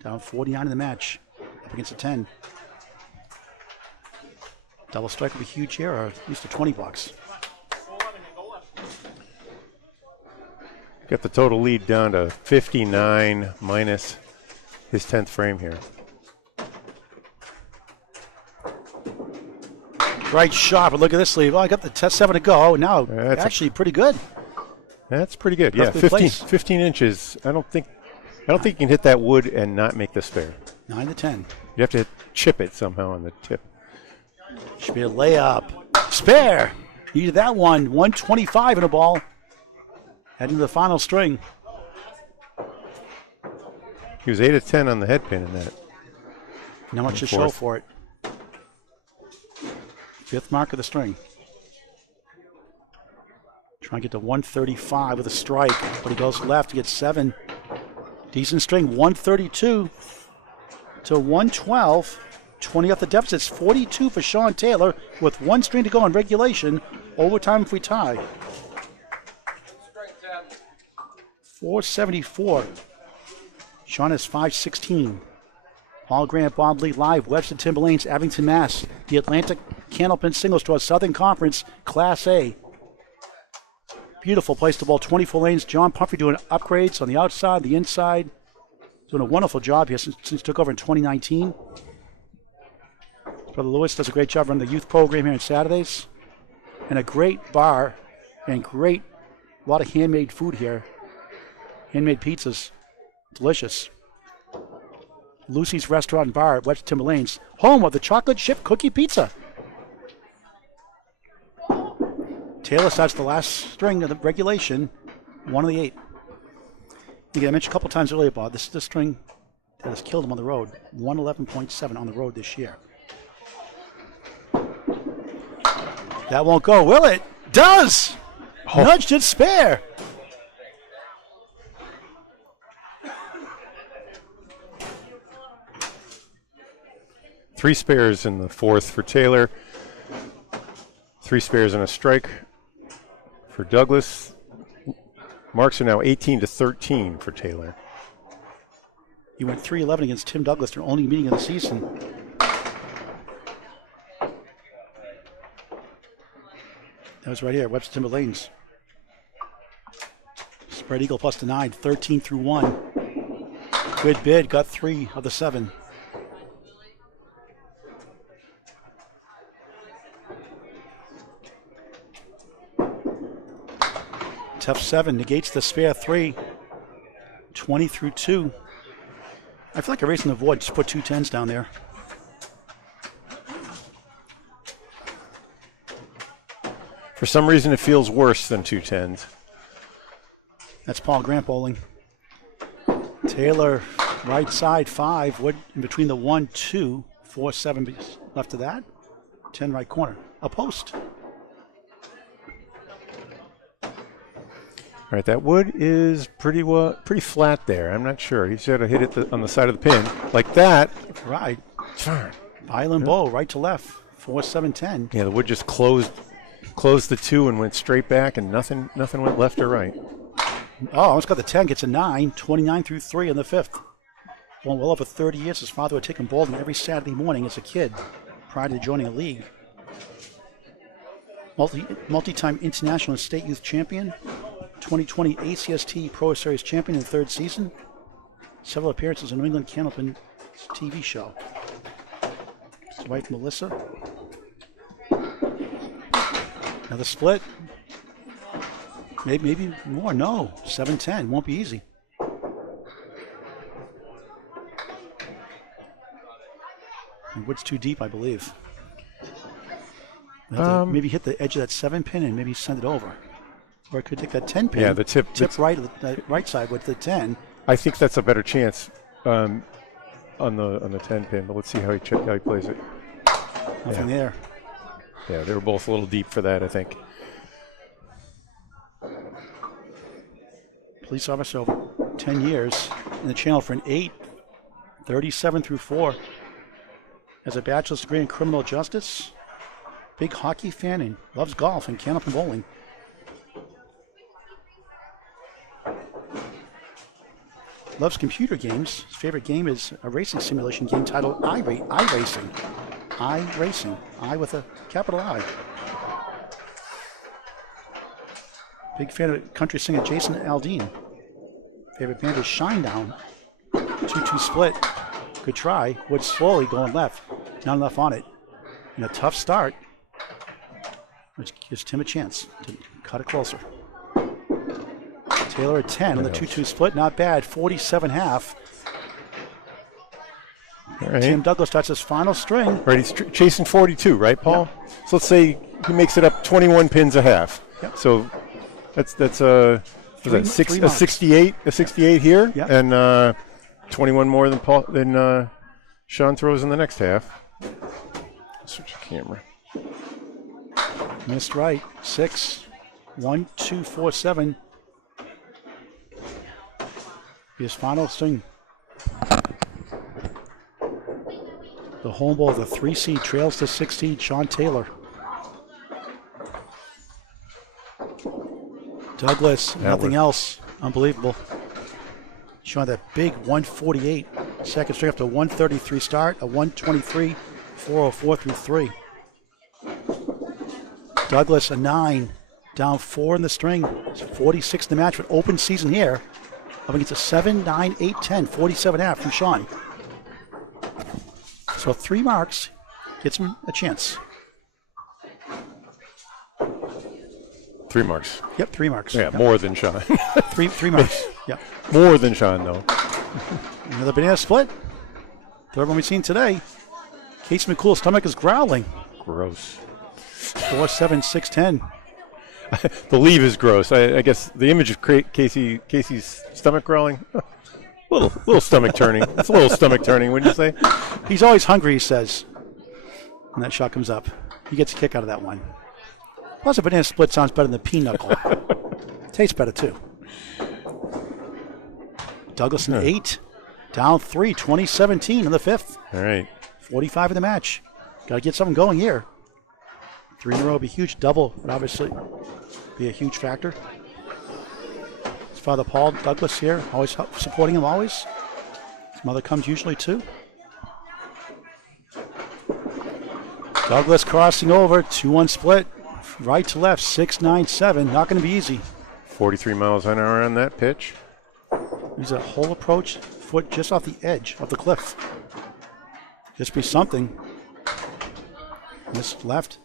Down 49 in the match. Up against a 10. Double strike would be huge here, or at least a 20 bucks. Got the total lead down to 59 minus his 10th frame here. Right shot, but look at this sleeve. Oh, I got the 7 to go. Now, actually pretty good. That's pretty good. Yeah, 15 inches. I don't think you can hit that wood and not make the spare. 9 to 10. You have to chip it somehow on the tip. Should be a layup. Spare. Needed that one. 125 in a ball. Heading to the final string. He was 8 of 10 on the head pin in that. Not much to show for it. 5th mark of the string. Trying to get to 135 with a strike, but he goes left to get 7. Decent string. 132 to 112. 20 off the deficits, 42 for Sean Taylor with 1 string to go in regulation. Overtime if we tie. 474. Sean has 516. Paul Grant, Bob Lee live, Webster Timber Lanes, Abington, Mass. The Atlantic Candlepin Singles Tour Southern Conference, Class A. Beautiful place to bowl, 24 lanes. John Pumphrey doing upgrades on the outside, the inside. Doing a wonderful job here since he took over in 2019. Brother Lewis does a great job running the youth program here on Saturdays. And a great bar and a lot of handmade food here. Handmade pizzas. Delicious. Lucy's Restaurant and Bar at Webster Timber Lanes, home of the chocolate chip cookie pizza. Taylor starts the last string of the regulation, 1 of the 8. Again, I mentioned a couple times earlier, Bob, this is the string that has killed him on the road. 111.7 on the road this year. That won't go, will it? Does! Oh. Nudged it spare. Three spares in the 4th for Taylor. 3 spares and a strike for Douglas. Marks are now 18 to 13 for Taylor. He went 3-11 against Tim Douglas, their only meeting of the season. That was right here, Webster Timber Lanes. Spread eagle plus the 9, 13 through 1. Good bid, got 3 of the 7. Tough 7 negates the spare 3. 20 through 2. I feel like erasing the void. Just put 2 10s down there. For some reason, it feels worse than 2 10s. That's Paul Grant bowling. Taylor, right side, 5. Wood in between the 1, 2, 4, 7 left of that. 10 right corner. A post. All right, that wood is pretty flat there. I'm not sure. He's got to hit it on the side of the pin like that. Right. Darn. Island bow, right to left. 4, 7, 10. Yeah, the wood just closed the 2 and went straight back, and nothing went left or right. Oh, almost got the 10. Gets a 9. 29 through 3 in the 5th. Well over 30 years, his father would take him bowling every Saturday morning as a kid prior to joining a league. Multi-time international and state youth champion. 2020 ACST Pro Series champion in the 3rd season. Several appearances in New England Candlepin TV show. His wife Melissa. Another split. Maybe more. No. 7-10. Won't be easy. And wood's too deep, I believe. Maybe hit the edge of that 7 pin and maybe send it over. Or it could take that 10 pin. Yeah, the tip right, the right side with the 10. I think that's a better chance on the 10 pin. But let's see how he plays it. Nothing there. Yeah, they were both a little deep for that, I think. Police officer over 10 years in the channel for an 8, 37 through 4. Has a bachelor's degree in criminal justice. Big hockey fan and loves golf and Candlepin bowling. Loves computer games. His favorite game is a racing simulation game titled iRacing. iRacing. I with a capital I. Big fan of country singer Jason Aldean. Favorite band is Shinedown. 2-2 split. Good try. Wood slowly going left. Not enough on it. And a tough start, which gives Tim a chance to cut it closer. Taylor at 10 on the 2-2 split. Not bad. 47.5. All right. Tim Douglas starts his final string. Right, he's chasing 42, right, Paul? Yeah. So let's say he makes it up 21 pins a half. Yep. So that's a 68 here, yep. And 21 more than Sean throws in the next half. Switch the camera. Missed right. 6, 1, 2, 4, 7. His final string. The home bowl of the 3 seed trails to 6 seed Sean Taylor. Douglas, nothing else. Unbelievable. Sean, that big 148 second string after 133 start, a 123, 404 through 3. Douglas, a 9, down 4 in the string. It's 46 in the match with open season here. Up against a 7, 9, 8, 10, 47.5 from Sean. So 3 marks gets him a chance. 3 marks. Yep, 3 marks. Yeah, yep. More than Sean. three marks. Yep. More than Sean, though. Another banana split. Third one we've seen today. Casey McCool's stomach is growling. Gross. 4, 7, 6, 10. The leave is gross. I guess the image of Casey's stomach growling, little stomach turning. It's a little stomach turning, wouldn't you say? He's always hungry, he says. When that shot comes up. He gets a kick out of that one. Plus, a banana split sounds better than the pinochle. Tastes better, too. Douglas an 8. Down 3, 2017 in the 5th. All right. 45 in the match. Got to get something going here. 3 in a row would be huge. Double would obviously be a huge factor. His father, Paul Douglas, here, always supporting him, always. His mother comes usually, too. Douglas crossing over, 2-1 split. Right to left, 6, 9, 7. Not going to be easy. 43 miles an hour on that pitch. There's a hole approach, foot just off the edge of the cliff. Just be something. This left.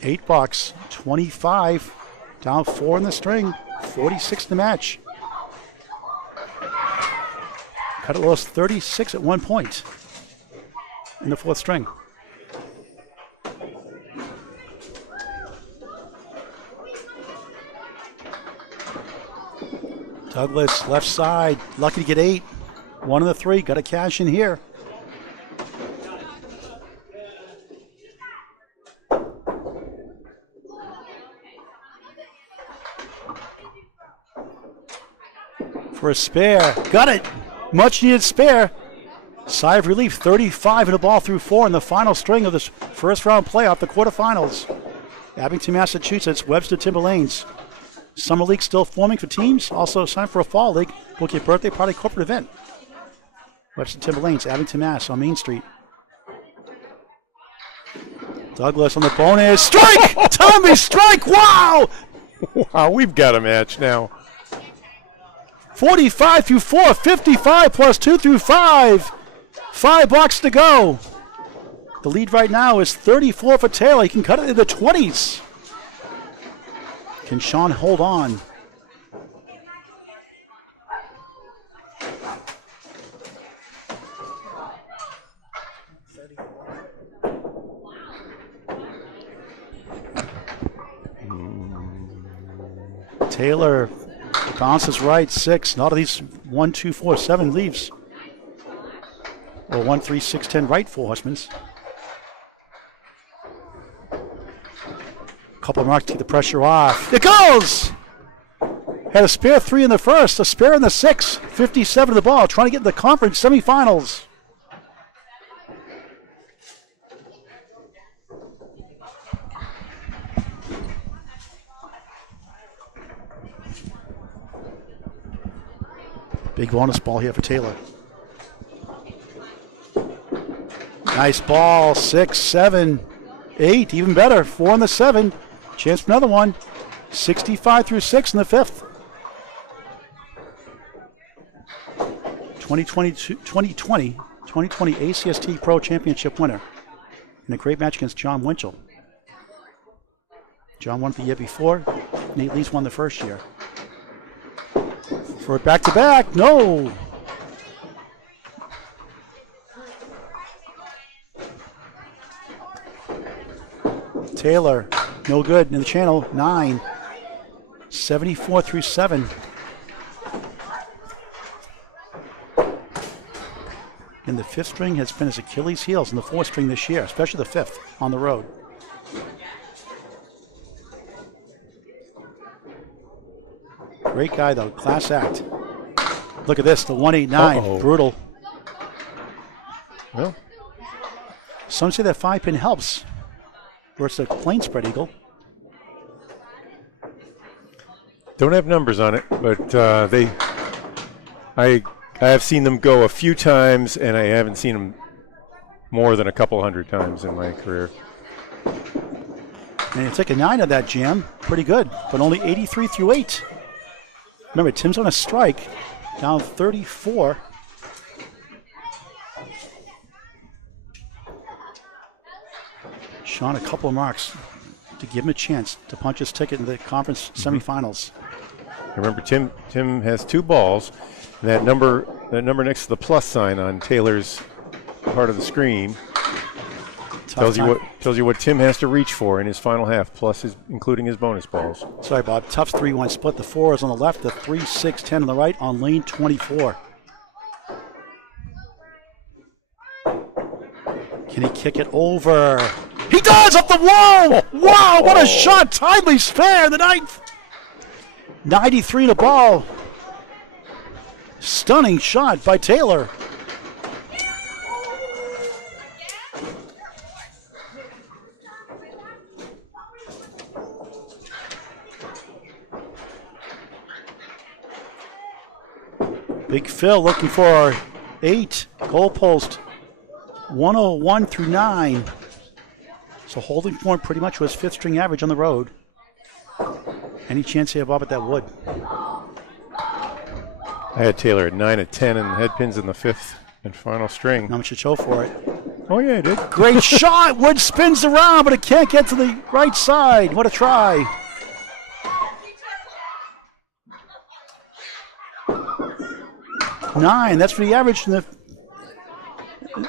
$8, 25. Down 4 in the string, 46 in the match. Cut it lost 36 at one point in the 4th string. Douglas, left side, lucky to get 8. 1 of the 3, got to cash in here. For a spare, got it. Much needed spare. Sigh of relief, 35 in a ball through 4 in the final string of this first round playoff, the quarterfinals. Abington, Massachusetts, Webster Timber Lanes. Summer League still forming for teams. Also sign up for a fall league. Book your birthday party corporate event. Webster Timber Lanes, Abington, Mass. on Main Street. Douglas on the bonus. Strike! Tommy, strike! Wow! Wow, we've got a match now. 45 through 4, 55 plus 2 through 5. $5 to go. The lead right now is 34 for Taylor. He can cut it in the 20s. Can Sean hold on? Taylor bounces right, 6. Not of these 1, 2, 4, 7 leaves. Or 1, 3, 6, 10 right for Horsemen's. Couple marks to keep the pressure off. It goes! Had a spare 3 in the first, a spare in the 6. 57 in the ball, trying to get in the conference semifinals. Big bonus ball here for Taylor. Nice ball, 6, 7, 8, even better. 4 in the 7. Chance for another one. 65 through 6 in the 5th. 2020 ACST Pro Championship winner. In a great match against John Winchell. John won the year before. Nate Lees won the first year. For it back-to-back, no. Taylor, no good in the channel, 9. 74 through 7. And the 5th string has been his Achilles heels in the 4th string this year, especially the 5th on the road. Great guy, though. Class act. Look at this, the 189. Brutal. Well, some say that 5-pin helps versus a plain spread eagle. don't have numbers on it, but I have seen them go a few times, and I haven't seen them more than a couple hundred times in my career. And you take a 9 of that jam, pretty good, but only 83 through 8. Remember, Tim's on a strike, down 34. Sean, a couple of marks to give him a chance to punch his ticket in the conference semifinals. Remember, Tim has 2 balls. And that number next to the plus sign on Taylor's part of the screen tells you what Tim has to reach for in his final half, plus including his bonus balls. Sorry, Bob. Tough 3-1 split. The 4 is on the left, the 3, 6, 10 on the right on lane 24. Can he kick it over? He does, up the wall! Wow, what a shot! Timely spare, the 9th. 93 in the ball. Stunning shot by Taylor. Big Phil looking for 8 goalpost. 101 through 9. So holding point pretty much was 5th string average on the road. Any chance here, Bob, at that wood? I had Taylor at 9 of 10 and head pins in the 5th and final string. Not much to show for it. Oh yeah, I did. Great shot! Wood spins around, but it can't get to the right side. What a try. 9. That's for the average in the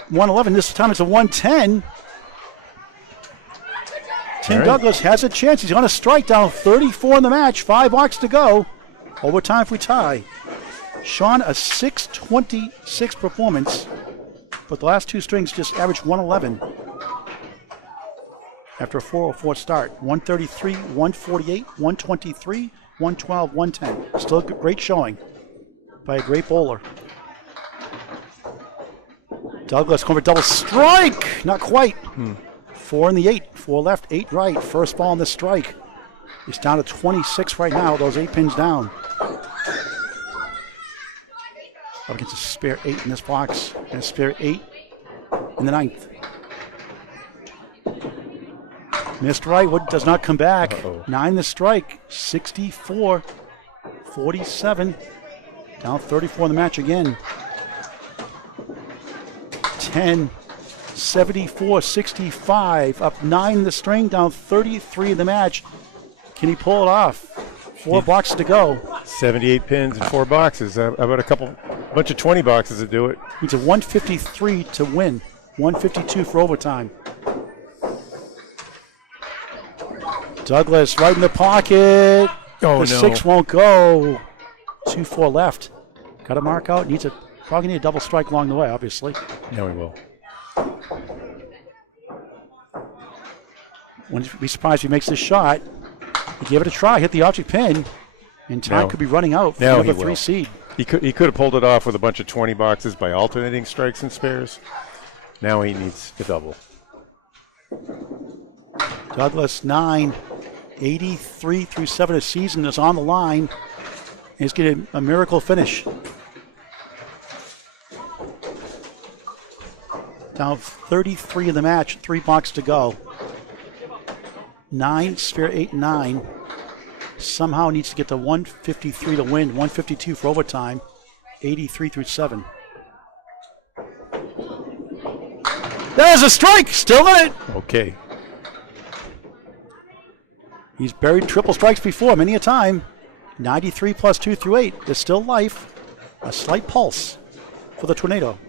111. This time it's a 110. Tim Douglas has a chance. He's on a strike, down 34 in the match. 5 blocks to go. Overtime if we tie. Sean, a 626 performance, but the last 2 strings just averaged 111 after a 404 start. 133, 148, 123, 112, 110. Still a great showing by a great bowler. Douglas going for double strike. Not quite. 4 in the 8. 4 left, 8 right. First ball on the strike. He's down to 26 right now. Those 8 pins down. Up against a spare 8 in this box and a spare 8 in the 9th. Missed right. Wood does not come back. 9 the strike. 64, 47. Down 34 in the match again. 10, 74, 65. Up 9 in the string. Down 33 in the match. Can he pull it off? 4 boxes to go. 78 pins and 4 boxes. How about a bunch of 20 boxes to do it? Needs a 153 to win. 152 for overtime. Douglas right in the pocket. The 6 won't go. 2-4 left. Got to mark out. Probably need a double strike along the way, obviously. Yeah, we will. Wouldn't be surprised if he makes this shot. He gave it a try, hit the object pin, and time could be running out for number 3 seed. He could have pulled it off with a bunch of 20 boxes by alternating strikes and spares. Now he needs to double. Douglas 9, 83 through 7 a season is on the line. He's getting a miracle finish. Down 33 in the match, 3 boxes to go. 9, spare 8, 9. Somehow needs to get to 153 to win, 152 for overtime, 83 through 7. There's a strike, still in it. Okay. He's buried triple strikes before, many a time. 93 plus 2 through 8. There's still life. A slight pulse for the Tornado.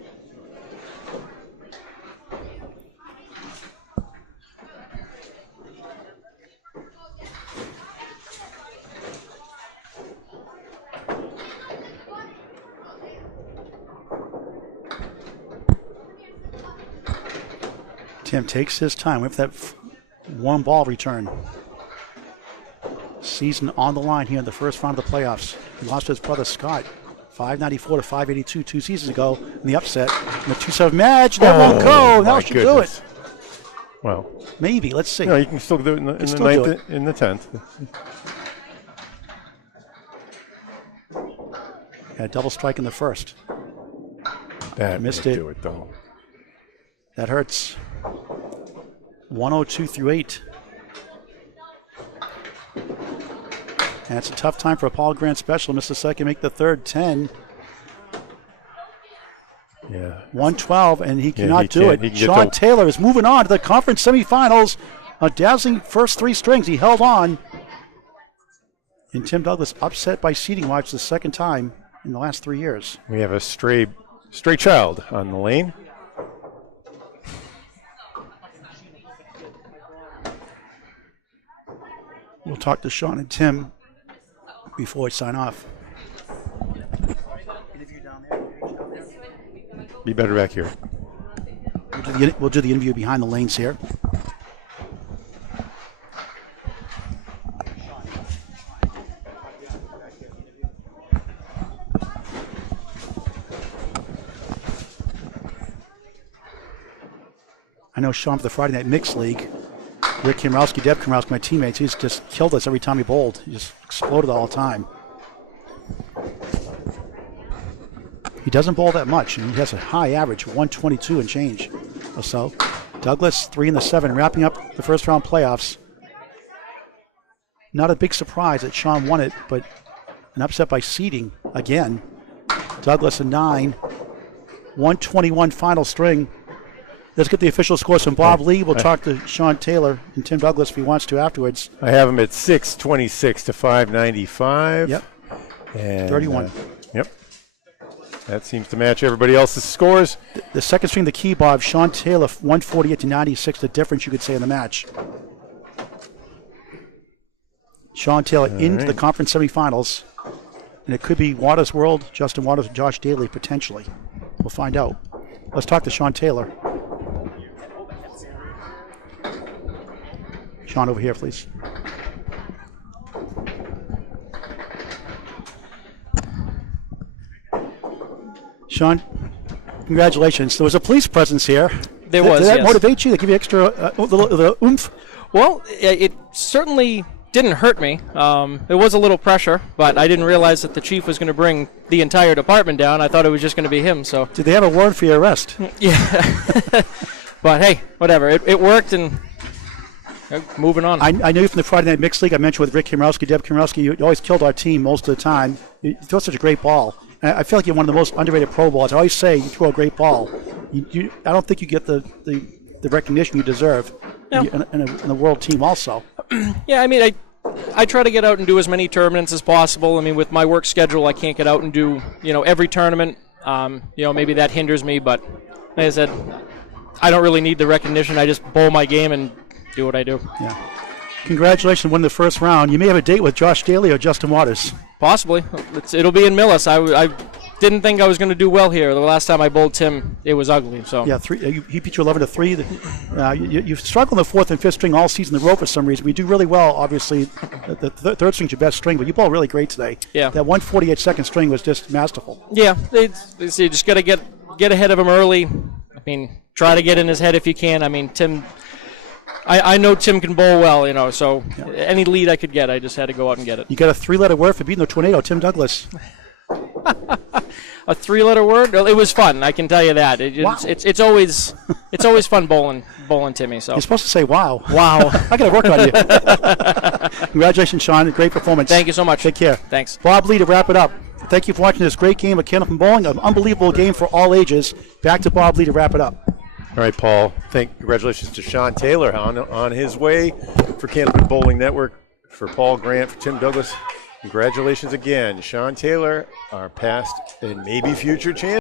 Tim takes his time with that 1 ball return. Season on the line here in the first round of the playoffs. He lost to his brother Scott, 594 to 582 2 seasons ago in the upset. In the 2-7 match, that won't go. That should do it. Well, maybe. Let's see. No, you can still do it in the 9th, in the 10th. Got a double strike in the first. That missed it. Do it though. That hurts. 102 through 8. And it's a tough time for a Paul Grant special. Missed the second, make the third. 10. Yeah. 112, and he cannot do it. Sean Taylor is moving on to the conference semifinals. A dazzling first 3 strings. He held on. And Tim Douglas upset by seeding watch the second time in the last 3 years. We have a stray child on the lane. We'll talk to Sean and Tim before we sign off. Be better back here. We'll do the interview behind the lanes here. I know Sean for the Friday Night Mixed League. Rick Komrowski, Deb Komrowski, my teammates, he's just killed us every time he bowled. He just exploded all the time. He doesn't bowl that much, and he has a high average, 122 and change or so. Douglas, 3 in the 7, wrapping up the first round playoffs. Not a big surprise that Sean won it, but an upset by seeding again. Douglas, a 9, 121 final string. Let's get the official scores from Bob Lee. We'll talk to Sean Taylor and Tim Douglas if he wants to afterwards. I have him at 626 to 595. Yep. And, 31. Yep. That seems to match everybody else's scores. The second string, the key, Bob, Sean Taylor, 148 to 96, the difference you could say in the match. Sean Taylor into the conference semifinals. And it could be Waters World, Justin Waters, and Josh Daly, potentially. We'll find out. Let's talk to Sean Taylor. Sean, over here, please. Sean, congratulations. There was a police presence here. There was, Did that yes. motivate you? Did it give you extra the oomph? Well, it certainly didn't hurt me. There was a little pressure, but I didn't realize that the chief was going to bring the entire department down. I thought it was just going to be him. So Did they have a warrant for your arrest? yeah. But hey, whatever. It worked, and moving on. I know you from the Friday Night Mixed League. I mentioned with Rick Kimrowski, Deb Kimrowski, you always killed our team most of the time. You throw such a great ball. And I feel like you're one of the most underrated pro ballers. I always say you throw a great ball. I don't think you get the recognition you deserve in a world team also. Yeah, I mean, I try to get out and do as many tournaments as possible. I mean, with my work schedule, I can't get out and do, every tournament. Maybe that hinders me, but like I said, I don't really need the recognition. I just bowl my game and do what I do. Yeah. Congratulations on winning the first round. You may have a date with Josh Daly or Justin Waters. Possibly. It'll be in Millis. I didn't think I was going to do well here. The last time I bowled Tim, it was ugly. So yeah, he beat you 11-3. You've struggled in the fourth and fifth string all season in a row for some reason. We do really well, obviously. The third string's your best string, but you bowl really great today. Yeah. That 148 second string was just masterful. Yeah, you just got to get ahead of him early. I mean, try to get in his head if you can. I mean, Tim. I know Tim can bowl well, so any lead I could get, I just had to go out and get it. You got a three-letter word for beating the tornado, Tim Douglas. A three-letter word? Well, it was fun, I can tell you that. Wow. It's always fun bowling Timmy. So You're supposed to say wow. Wow. I got to work on you. Congratulations, Sean. Great performance. Thank you so much. Take care. Thanks. Bob Lee to wrap it up. Thank you for watching this great game of Candlepin Bowling, an unbelievable game for all ages. Back to Bob Lee to wrap it up. All right, Paul. Congratulations to Sean Taylor on his way for Candlepin Bowling Network. For Paul Grant, for Tim Douglas, congratulations again. Sean Taylor, our past and maybe future champion.